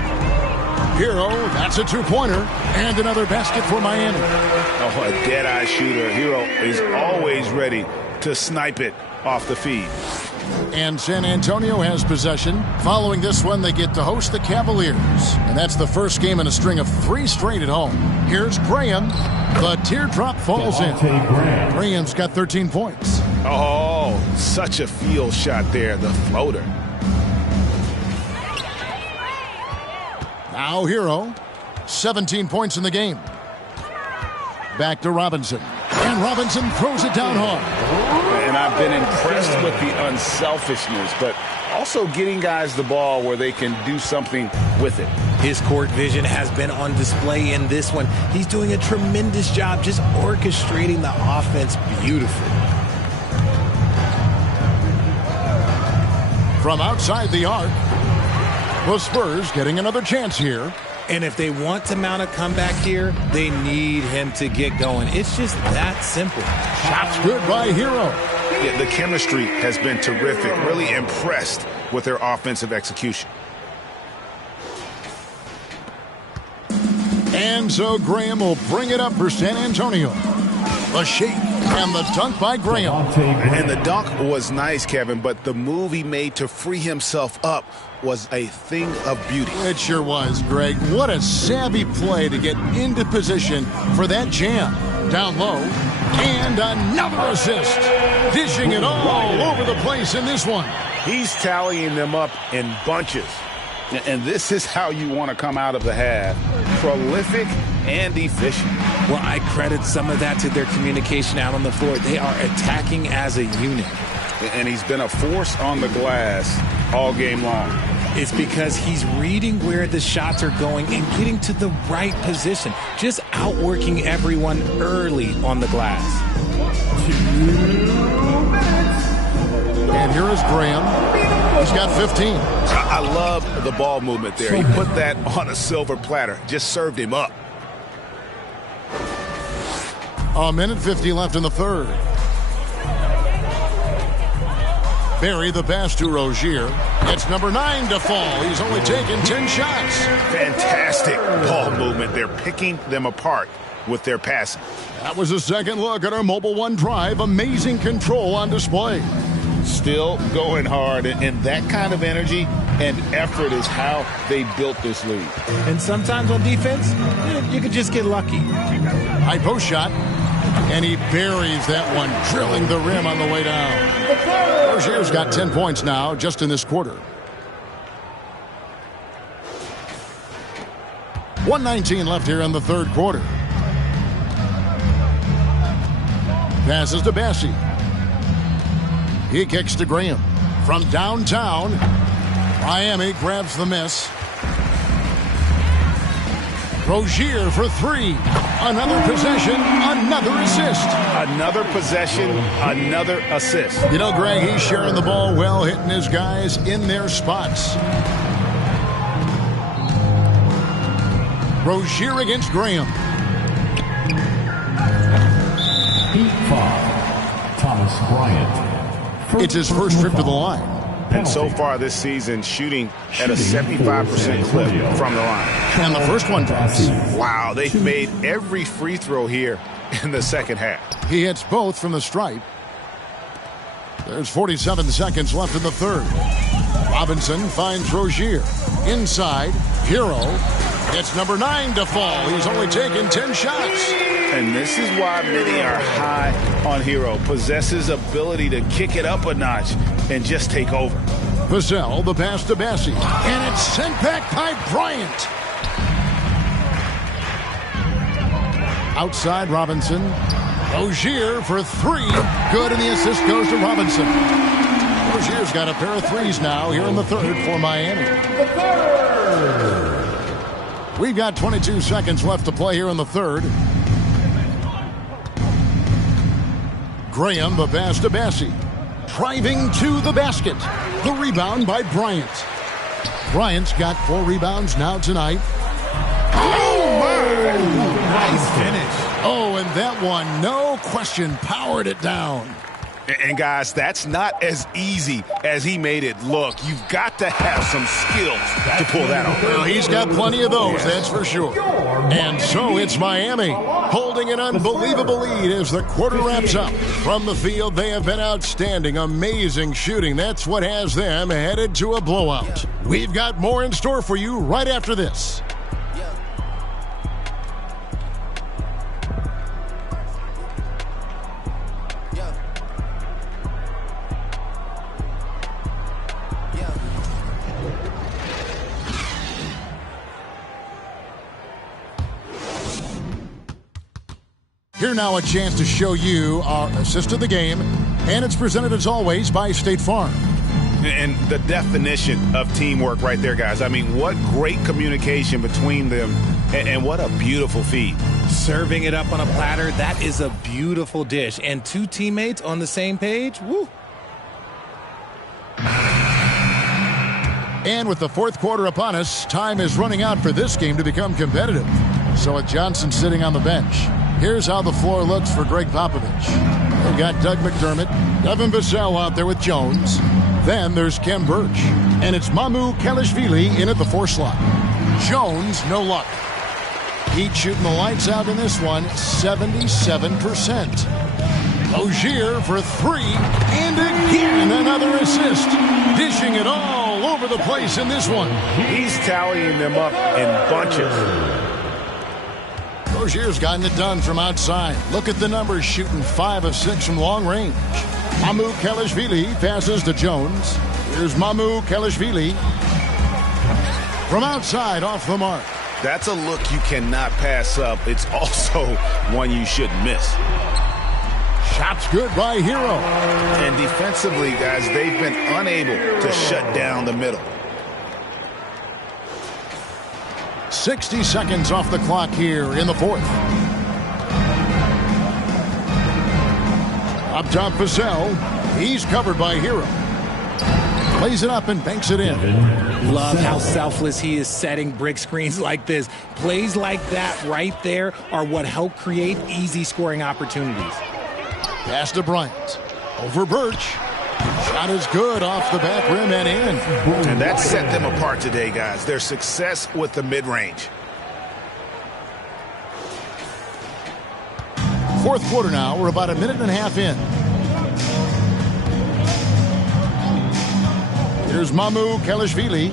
Hero, that's a two-pointer, and another basket for Miami. Oh, a dead-eye shooter. Hero is always ready to snipe it off the feed. And San Antonio has possession. Following this one, they get to host the Cavaliers. And that's the first game in a string of 3 straight at home. Here's Graham. The teardrop falls in. Graham's got 13 points. Oh, such a field shot there, the floater. Now Hero, 17 points in the game. Back to Robinson. And Robinson throws it down hard. And I've been impressed with the unselfishness, but also getting guys the ball where they can do something with it. His court vision has been on display in this one. He's doing a tremendous job just orchestrating the offense beautifully. From outside the arc, the Spurs getting another chance here. And if they want to mount a comeback here, they need him to get going. It's just that simple. Shots good by Hero. Yeah, the chemistry has been terrific. Really impressed with their offensive execution. And so Graham will bring it up for San Antonio. The shake and the dunk by Graham. And the dunk was nice, Kevin, but the move he made to free himself up was a thing of beauty. It sure was, Greg. What a savvy play to get into position for that jam. Down low. And another assist. Dishing it all over the place in this one. He's tallying them up in bunches. And this is how you want to come out of the half. Prolific and efficient. Well, I credit some of that to their communication out on the floor. They are attacking as a unit. And he's been a force on the glass all game long. It's because he's reading where the shots are going and getting to the right position. Just outworking everyone early on the glass. 2 minutes. And here is Graham. He's got 15. I love the ball movement there. He put that on a silver platter. Just served him up. A minute 50 left in the third. Barry the pass to Rozier. It's number 9 to fall. He's only taken 10 shots. Fantastic ball movement. They're picking them apart with their passing. That was a second look at our Mobile One drive. Amazing control on display. Still going hard, and that kind of energy and effort is how they built this lead. And sometimes on defense, you could just get lucky. High post shot, and he buries that one, drilling the rim on the way down. Rozier's got 10 points now, just in this quarter. 1:19 left here in the third quarter. Passes to Bassi. He kicks to Graham. From downtown, Miami grabs the miss. Rozier for 3. Another possession, another assist. Another possession, another assist. You know, Greg, he's sharing the ball well, hitting his guys in their spots. Rozier against Graham. Heat 5. Thomas Bryant. It's his first trip to the line. And so far this season, shooting at a 75% clip from the line. And the first one drops. Wow, they've made every free throw here in the second half. He hits both from the stripe. There's 47 seconds left in the third. Robinson finds Rozier. Inside, Hero. It's number 9 to fall. He's only taken 10 shots. And this is why many are high on Hero. Possesses ability to kick it up a notch and just take over. Vassell, the pass to Bassi. And it's sent back by Bryant. Outside Robinson. Rozier for 3. Good, and the assist goes to Robinson. Rozier's got a pair of threes now here in the third for Miami. The third. We've got 22 seconds left to play here in the third. Graham, the pass to Bassi. Driving to the basket. The rebound by Bryant. Bryant's got 4 rebounds now tonight. Oh, my! Nice finish. Oh, and that one, no question, powered it down. And guys, that's not as easy as he made it look. You've got to have some skills to pull that off. Well, he's got plenty of those, that's for sure. And so it's Miami holding an unbelievable lead as the quarter wraps up. From the field, they have been outstanding, amazing shooting. That's what has them headed to a blowout. We've got more in store for you right after this. Here now a chance to show you our assist of the game, and it's presented as always by State Farm. And the definition of teamwork right there, guys. I mean, what great communication between them, and what a beautiful feed. Serving it up on a platter, that is a beautiful dish. And two teammates on the same page, woo. And with the fourth quarter upon us, time is running out for this game to become competitive. So with Johnson sitting on the bench, here's how the floor looks for Greg Popovich. They've got Doug McDermott, Devin Vassell out there with Jones. Then there's Kem Birch. And it's Mamu Kelishvili in at the 4 slot. Jones, no luck. Heat shooting the lights out in this one, 77%. Rozier for 3, and again another assist. Dishing it all over the place in this one. He's tallying them up in bunches. Rozier's gotten it done from outside. Look at the numbers, shooting 5 of 6 from long range. Mamu Kelishvili passes to Jones. Here's Mamu Kelishvili. From outside, off the mark. That's a look you cannot pass up. It's also one you shouldn't miss. Shot's good by Hero. And defensively, guys, they've been unable to shut down the middle. 60 seconds off the clock here in the fourth. Up top, Vassell. He's covered by Hero. Plays it up and banks it in. Love how selfless he is setting brick screens like this. Plays like that right there are what help create easy scoring opportunities. Pass to Bryant. Over Birch. Shot is good off the back rim and in. And that set them apart today, guys. Their success with the mid-range. Fourth quarter now. We're about a minute and a half in. Here's Mamu Kelishvili.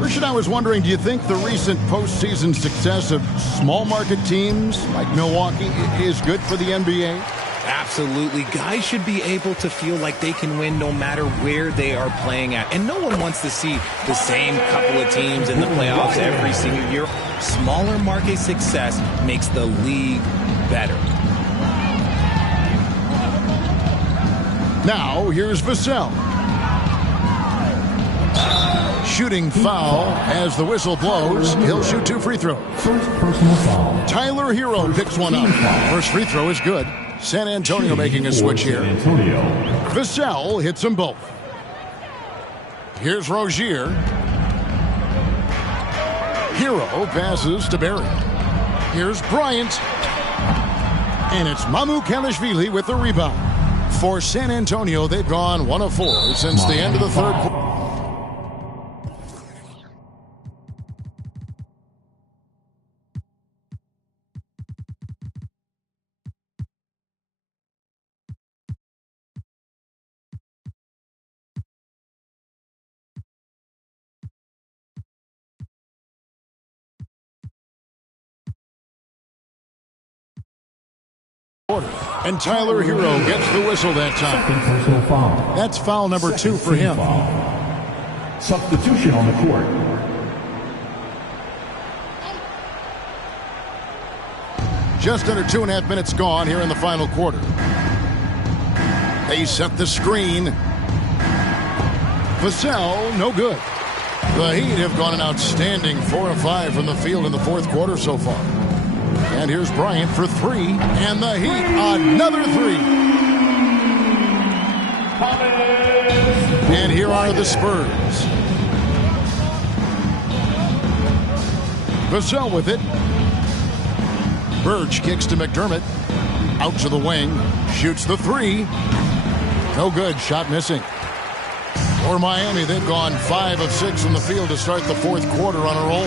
Richard, I was wondering, do you think the recent postseason success of small market teams like Milwaukee is good for the NBA? Absolutely. Guys should be able to feel like they can win no matter where they are playing at. And no one wants to see the same couple of teams in the playoffs every single year. Smaller market success makes the league better. Now, here's Vassell. Shooting foul as the whistle blows. He'll shoot 2 free throws. First personal foul. Tyler Hero picks one up. First free throw is good. San Antonio making a switch here. Vassell hits them both. Here's Rozier. Hero passes to Barry. Here's Bryant. And it's Mamu Kelishvili with the rebound. For San Antonio, they've gone 1 of 4 since the end of the third quarter. And Tyler Hero gets the whistle that time. Personal foul. That's foul number 2 for him. Foul. Substitution on the court. Just under 2.5 minutes gone here in the final quarter. They set the screen. Vassell, no good. The Heat have gone an outstanding 4 of 5 from the field in the fourth quarter so far. And here's Bryant for 3, and the Heat another 3. And here are the Spurs. Vassell with it. Birch kicks to McDermott. Out to the wing. Shoots the three. No good. Shot missing. For Miami, they've gone 5 of 6 from the field to start the fourth quarter on a roll.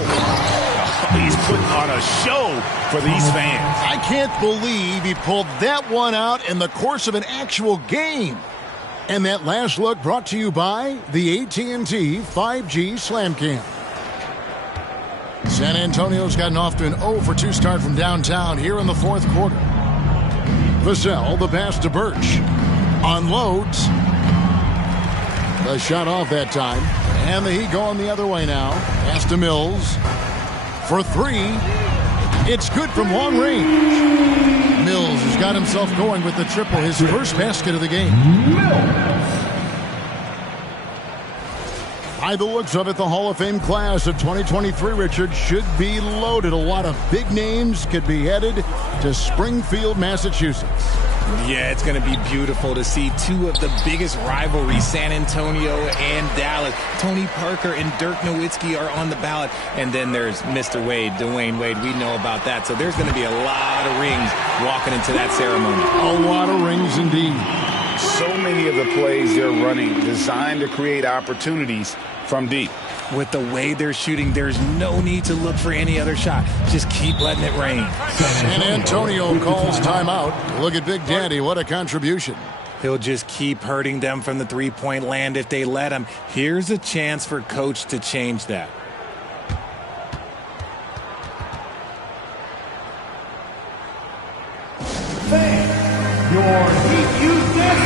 He's putting on a show for these fans. I can't believe he pulled that one out in the course of an actual game. And that last look brought to you by the AT&T 5G Slam Cam. San Antonio's gotten off to an 0 for 2 start from downtown here in the fourth quarter. Vassell, the pass to Birch. Unloads. The shot off that time. And the Heat going the other way now. Pass to Mills. For 3. It's good from long range. Mills has got himself going with the triple, his first basket of the game. By the looks of it, the Hall of Fame class of 2023, Richard, should be loaded. A lot of big names could be headed to Springfield, Massachusetts. Yeah, it's going to be beautiful to see 2 of the biggest rivalries, San Antonio and Dallas. Tony Parker and Dirk Nowitzki are on the ballot. And then there's Mr. Wade, Dwayne Wade. We know about that. So there's going to be a lot of rings walking into that ceremony. A lot of rings indeed. So many of the plays they're running designed to create opportunities from deep. With the way they're shooting, there's no need to look for any other shot. Just keep letting it rain. San Antonio calls timeout. Look at Big Daddy. What a contribution. He'll just keep hurting them from the three-point land if they let him. Here's a chance for Coach to change that.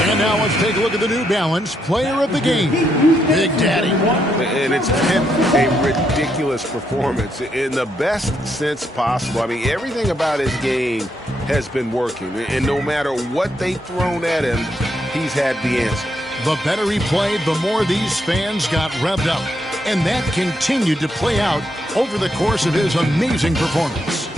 And now let's take a look at the New Balance Player of the Game, Big Daddy. And it's been a ridiculous performance in the best sense possible. I mean, everything about his game has been working. And no matter what they've thrown at him, he's had the answer. The better he played, the more these fans got revved up. And that continued to play out over the course of his amazing performance.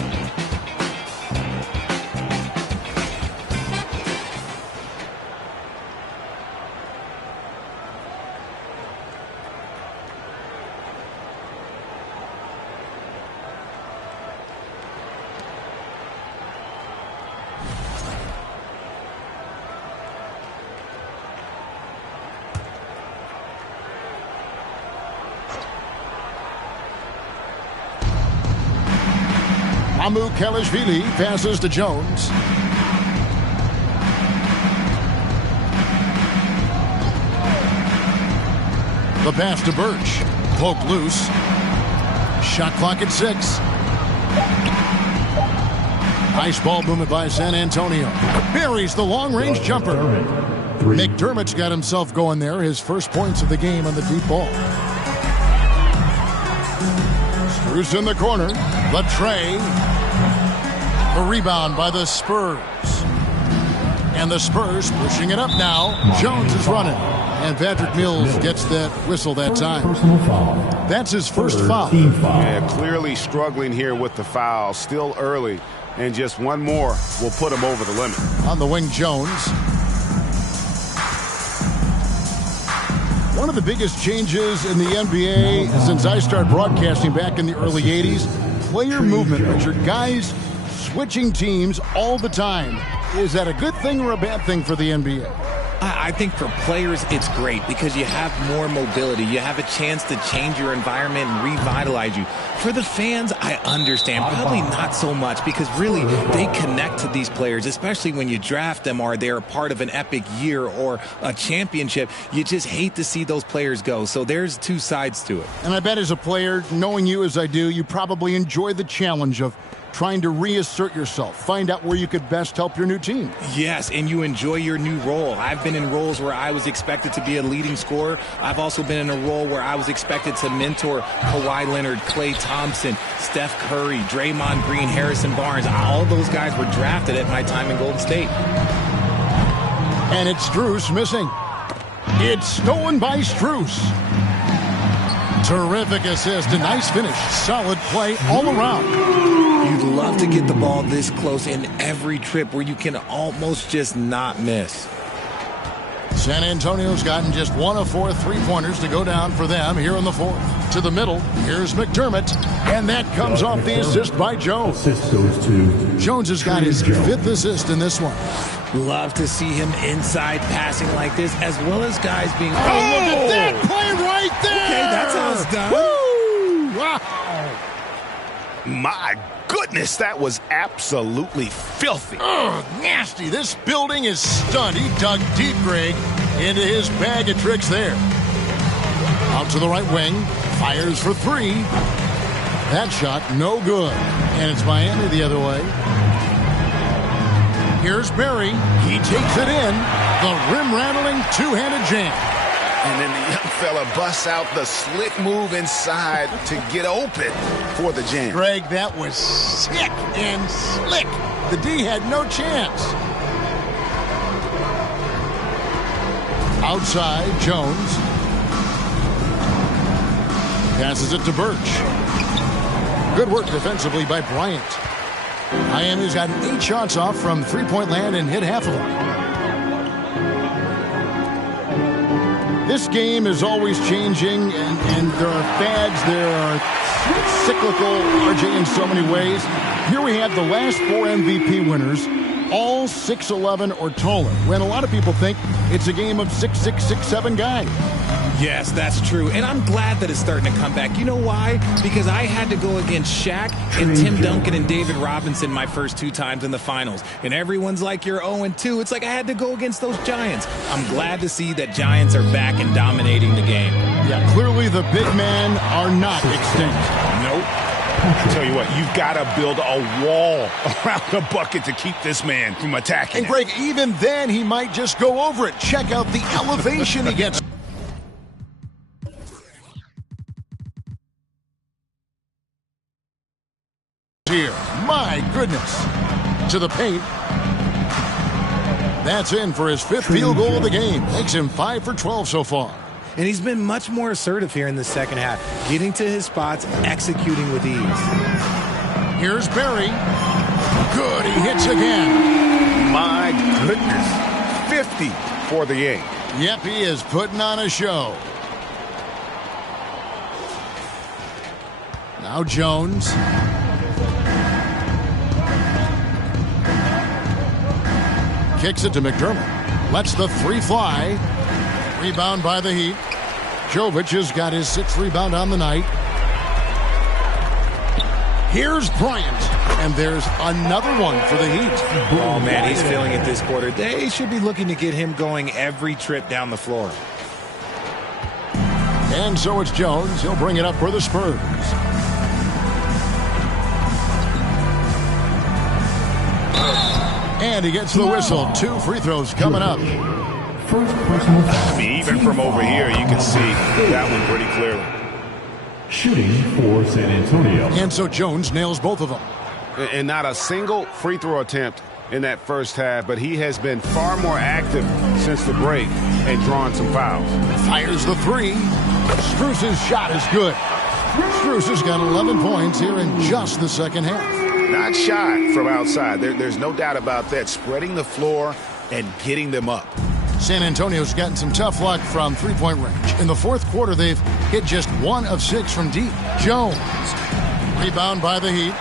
Kelishvili passes to Jones. The pass to Birch. Poke loose. Shot clock at 6. Nice ball movement by San Antonio. Buries the long-range jumper. McDermott's got himself going there. His first points of the game on the deep ball. Screws in the corner. The tray. A rebound by the Spurs. And the Spurs pushing it up now. Jones is running. And Patrick Mills gets that whistle that time. That's his first foul. Yeah, clearly struggling here with the foul. Still early. And just one more will put him over the limit. On the wing, Jones. One of the biggest changes in the NBA since I started broadcasting back in the early 80s, player movement, Richard. Guys switching teams all the time. Is that a good thing or a bad thing for the NBA? I think for players, it's great because you have more mobility. You have a chance to change your environment and revitalize you. For the fans, I understand. Probably not so much because really they connect to these players, especially when you draft them or they're a part of an epic year or a championship. You just hate to see those players go. So there's 2 sides to it. And I bet as a player, knowing you as I do, you probably enjoy the challenge of trying to reassert yourself, find out where you could best help your new team. Yes, and you enjoy your new role. I've been in roles where I was expected to be a leading scorer. I've also been in a role where I was expected to mentor Kawhi Leonard, Klay Thompson, Steph Curry, Draymond Green, Harrison Barnes. All those guys were drafted at my time in Golden State. And it's Strus missing. It's stolen by Strus. Terrific assist, a nice finish, solid play all around. You'd love to get the ball this close in every trip where you can almost just not miss. San Antonio's gotten just 1 of 4 3-pointers to go down for them here in the fourth. To the middle, here's McDermott, and that comes off the assist by Jones. Assist goes to Jones has got his 5th assist in this one. Love to see him inside passing like this, as well as guys being... Oh, look at that play right there! Okay, that's how it's done. Woo! Wow! My goodness, that was absolutely filthy. Ugh, nasty. This building is stunned. He dug deep, Greg, into his bag of tricks there. Out to the right wing. Fires for 3. That shot, no good. And it's Miami the other way. Here's Barry. He takes it in. The rim-rattling two-handed jam. And then the young fella busts out the slick move inside to get open for the jam. Greg, that was sick and slick. The D had no chance. Outside, Jones. Passes it to Birch. Good work defensively by Bryant. Miami's gotten 8 shots off from three-point land and hit half of them. This game is always changing, and there are fads, there are cyclical, RJ, in so many ways. Here we have the last 4 MVP winners, all 6'11" or taller, when a lot of people think it's a game of 6'6", 6'7" guys. Yes, that's true. And I'm glad that it's starting to come back. You know why? Because I had to go against Shaq and Tim Duncan and David Robinson my first 2 times in the finals. And everyone's like, you're 0-2. It's like I had to go against those Giants. I'm glad to see that Giants are back and dominating the game. Yeah, clearly the big men are not extinct. Nope. I tell you what, you've got to build a wall around the bucket to keep this man from attacking. And Greg, even then, he might just go over it. Check out the elevation he gets. Here, my goodness, to the paint. That's in for his 5th field goal of the game. Makes him 5 for 12 so far. And he's been much more assertive here in the second half, getting to his spots, executing with ease. Here's Barry. Good, he hits again. My goodness, 50 for the 8. Yep, he is putting on a show. Now Jones. Kicks it to McDermott. Lets the 3 fly. Rebound by the Heat. Jovic has got his 6th rebound on the night. Here's Bryant. And there's another one for the Heat. Oh, man, he's feeling it this quarter. They should be looking to get him going every trip down the floor. And so it's Jones. He'll bring it up for the Spurs. And he gets the whistle. 2 free throws coming up. First personal foul. Even from over here, you can see that one pretty clearly. Shooting for San Antonio. And so Jones nails both of them. And not a single free throw attempt in that first half, but he has been far more active since the break and drawn some fouls. Fires the 3. Strus's shot is good. Strus has got 11 points here in just the second half. Not shy from outside. There's no doubt about that. Spreading the floor and getting them up. San Antonio's gotten some tough luck from three-point range. In the fourth quarter, they've hit just 1 of 6 from deep. Jones. Rebound by the Heat.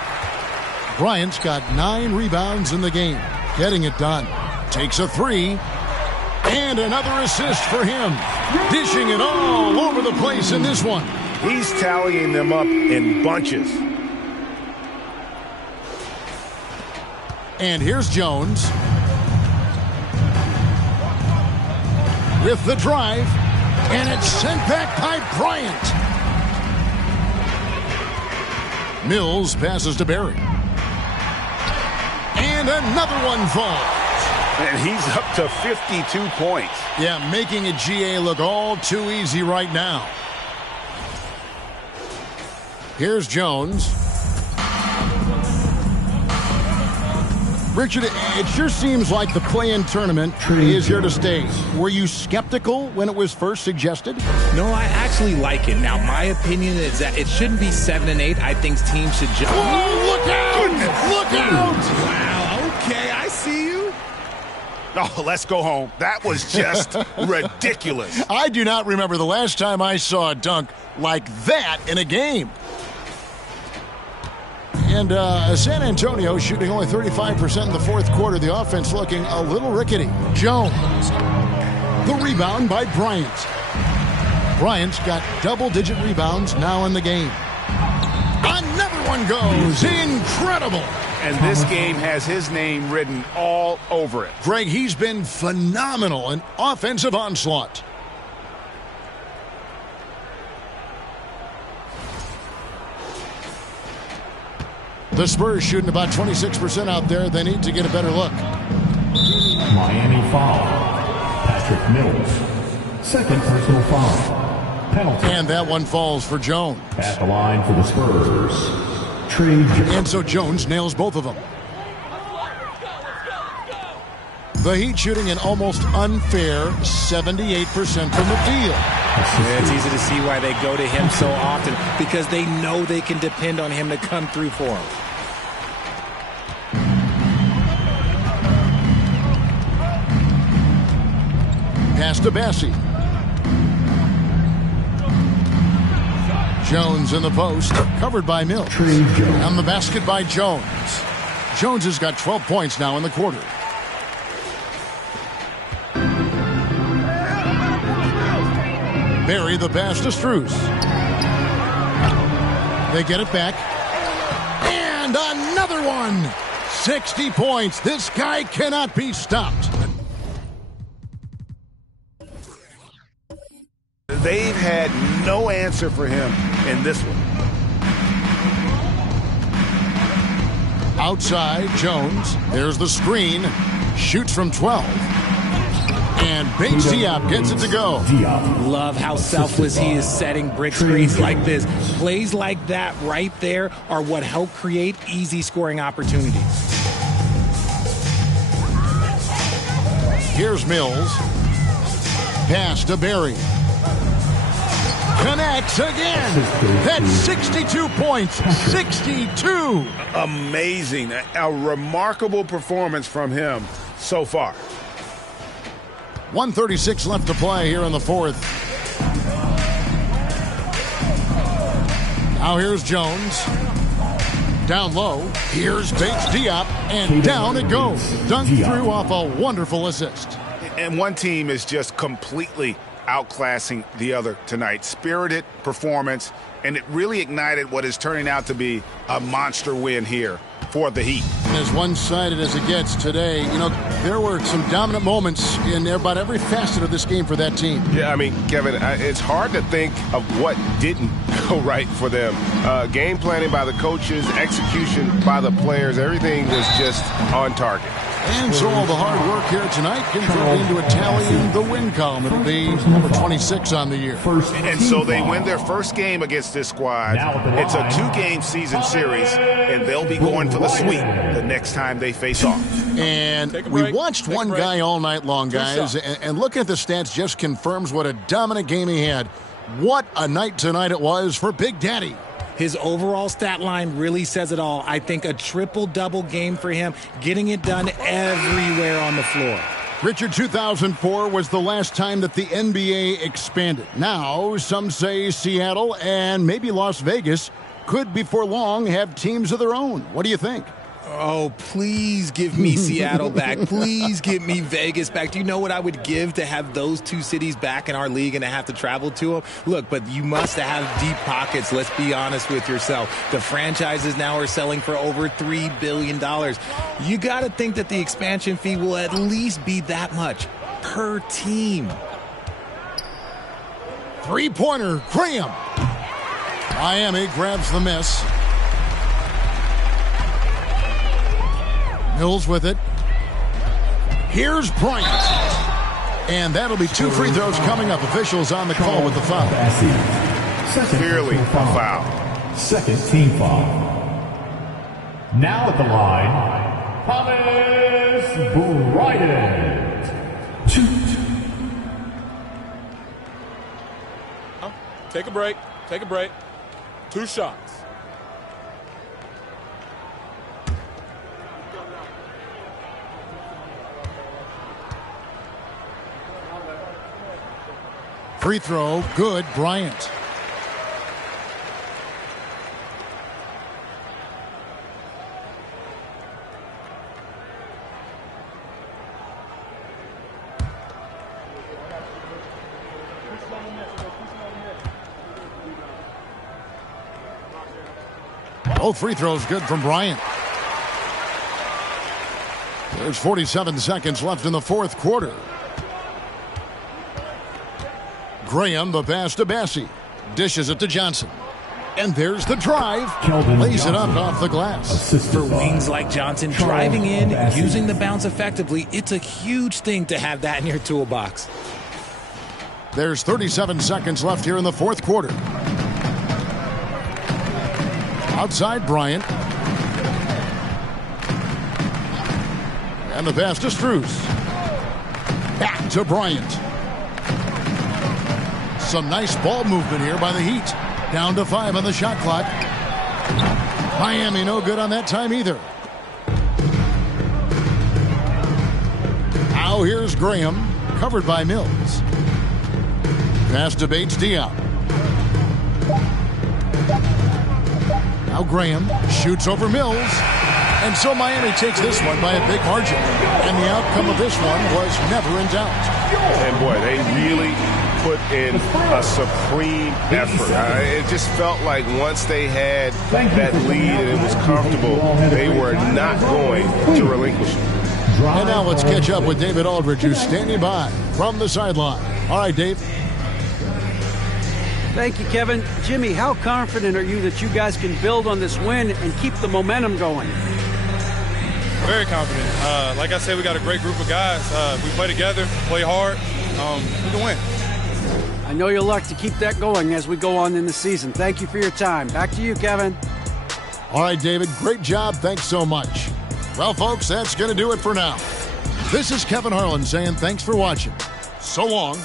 Bryant's got 9 rebounds in the game. Getting it done. Takes a 3. And another assist for him. Dishing it all over the place in this one. He's tallying them up in bunches. And here's Jones. With the drive. And it's sent back by Bryant. Mills passes to Barry. And another one falls. And he's up to 52 points. Yeah, making a GA look all too easy right now. Here's Jones. Richard, it sure seems like the play-in tournament is here to stay. Were you skeptical when it was first suggested? No, I actually like it. Now, my opinion is that it shouldn't be 7 and 8. I think teams should just... Whoa, look out! Look out! Wow, okay, I see you. Oh, let's go home. That was just ridiculous. I do not remember the last time I saw a dunk like that in a game. And San Antonio shooting only 35% in the fourth quarter. The offense looking a little rickety. Jones. The rebound by Bryant. Bryant's got double-digit rebounds now in the game. Another one goes. Incredible. And this game has his name written all over it. Greg, he's been phenomenal in offensive onslaught. The Spurs shooting about 26% out there. They need to get a better look. Miami foul. Patrick Mills. Second personal foul. Penalty. And that one falls for Jones. At the line for the Spurs. Trey Jones. And so Jones nails both of them. The Heat shooting an almost unfair 78% from the field. Yeah, it's easy to see why they go to him so often, because they know they can depend on him to come through for them. Pass to Bassie. Jones in the post, covered by Mills. On the basket by Jones. Jones has got 12 points now in the quarter. Barry the pass to Strus. They get it back. And another one. 60 points. This guy cannot be stopped. They've had no answer for him in this one. Outside, Jones. There's the screen. Shoots from 12. And Bates Diop gets it to go. Love how selfless he is setting brick screens like this. Plays like that right there are what help create easy scoring opportunities. Here's Mills. Pass to Barry. Connects again. That's 62 points. 62. Amazing. A remarkable performance from him so far. 1:36 left to play here in the fourth. Now here's Jones. Down low. Here's Bates Diop. And down it goes. Dunked through off a wonderful assist. And one team is just completely outclassing the other tonight. Spirited performance, and it really ignited what is turning out to be a monster win here for the Heat. And as one-sided as it gets today, you know, there were some dominant moments in about every facet of this game for that team. Yeah, I mean, Kevin, it's hard to think of what didn't go right for them. Game planning by the coaches, execution by the players, everything was just on target. And so all the hard work here tonight converted into a tally in the win column. It'll be number 26 on the year. And so they win their first game against this squad. It's a 2-game season series, and they'll be going for the sweep the next time they face off. And we watched one guy all night long, guys, and looking at the stats just confirms what a dominant game he had. What a night tonight it was for Big Daddy. His overall stat line really says it all. I think a triple-double game for him, getting it done everywhere on the floor. Richard, 2004 was the last time that the NBA expanded. Now, some say Seattle and maybe Las Vegas could before long have teams of their own. What do you think? Oh, please give me Seattle back. Please give me Vegas back. Do you know what I would give to have those two cities back in our league and to have to travel to them? Look, but you must have deep pockets. Let's be honest with yourself. The franchises now are selling for over $3 billion. You got to think that the expansion fee will at least be that much per team. Three-pointer, Graham. Miami grabs the miss. Mills with it. Here's Bryant. And that'll be 2 free throws coming up. Officials on the call with the foul. Clearly a foul. Second team foul. Now at the line, Thomas Bryant. Take a break. Take a break. 2 shots. Free throw, good, Bryant. Both free throws good from Bryant. There's 47 seconds left in the fourth quarter. Graham, the pass to Bassey. Dishes it to Johnson. And there's the drive. Lays it up off the glass. For wings like Johnson, driving in, using the bounce effectively, it's a huge thing to have that in your toolbox. There's 37 seconds left here in the fourth quarter. Outside Bryant. And the pass to Strus. Back to Bryant. Some nice ball movement here by the Heat. Down to 5 on the shot clock. Miami no good on that time either. Now here's Graham, covered by Mills. Pass to Bates-Diop. Now Graham shoots over Mills. And so Miami takes this one by a big margin. And the outcome of this one was never in doubt. And boy, they really put in a supreme effort. It just felt like once they had that lead and it was comfortable, they were not going to relinquish it. And now let's catch up with David Aldridge, who's standing by from the sideline. All right, Dave. Thank you, Kevin. Jimmy, how confident are you that you guys can build on this win and keep the momentum going? Very confident. Like I said, we got a great group of guys. We play together, play hard. We can win. I know you'll like to keep that going as we go on in the season. Thank you for your time. Back to you, Kevin. All right, David, great job. Thanks so much. Well, folks, that's going to do it for now. This is Kevin Harlan saying thanks for watching. So long.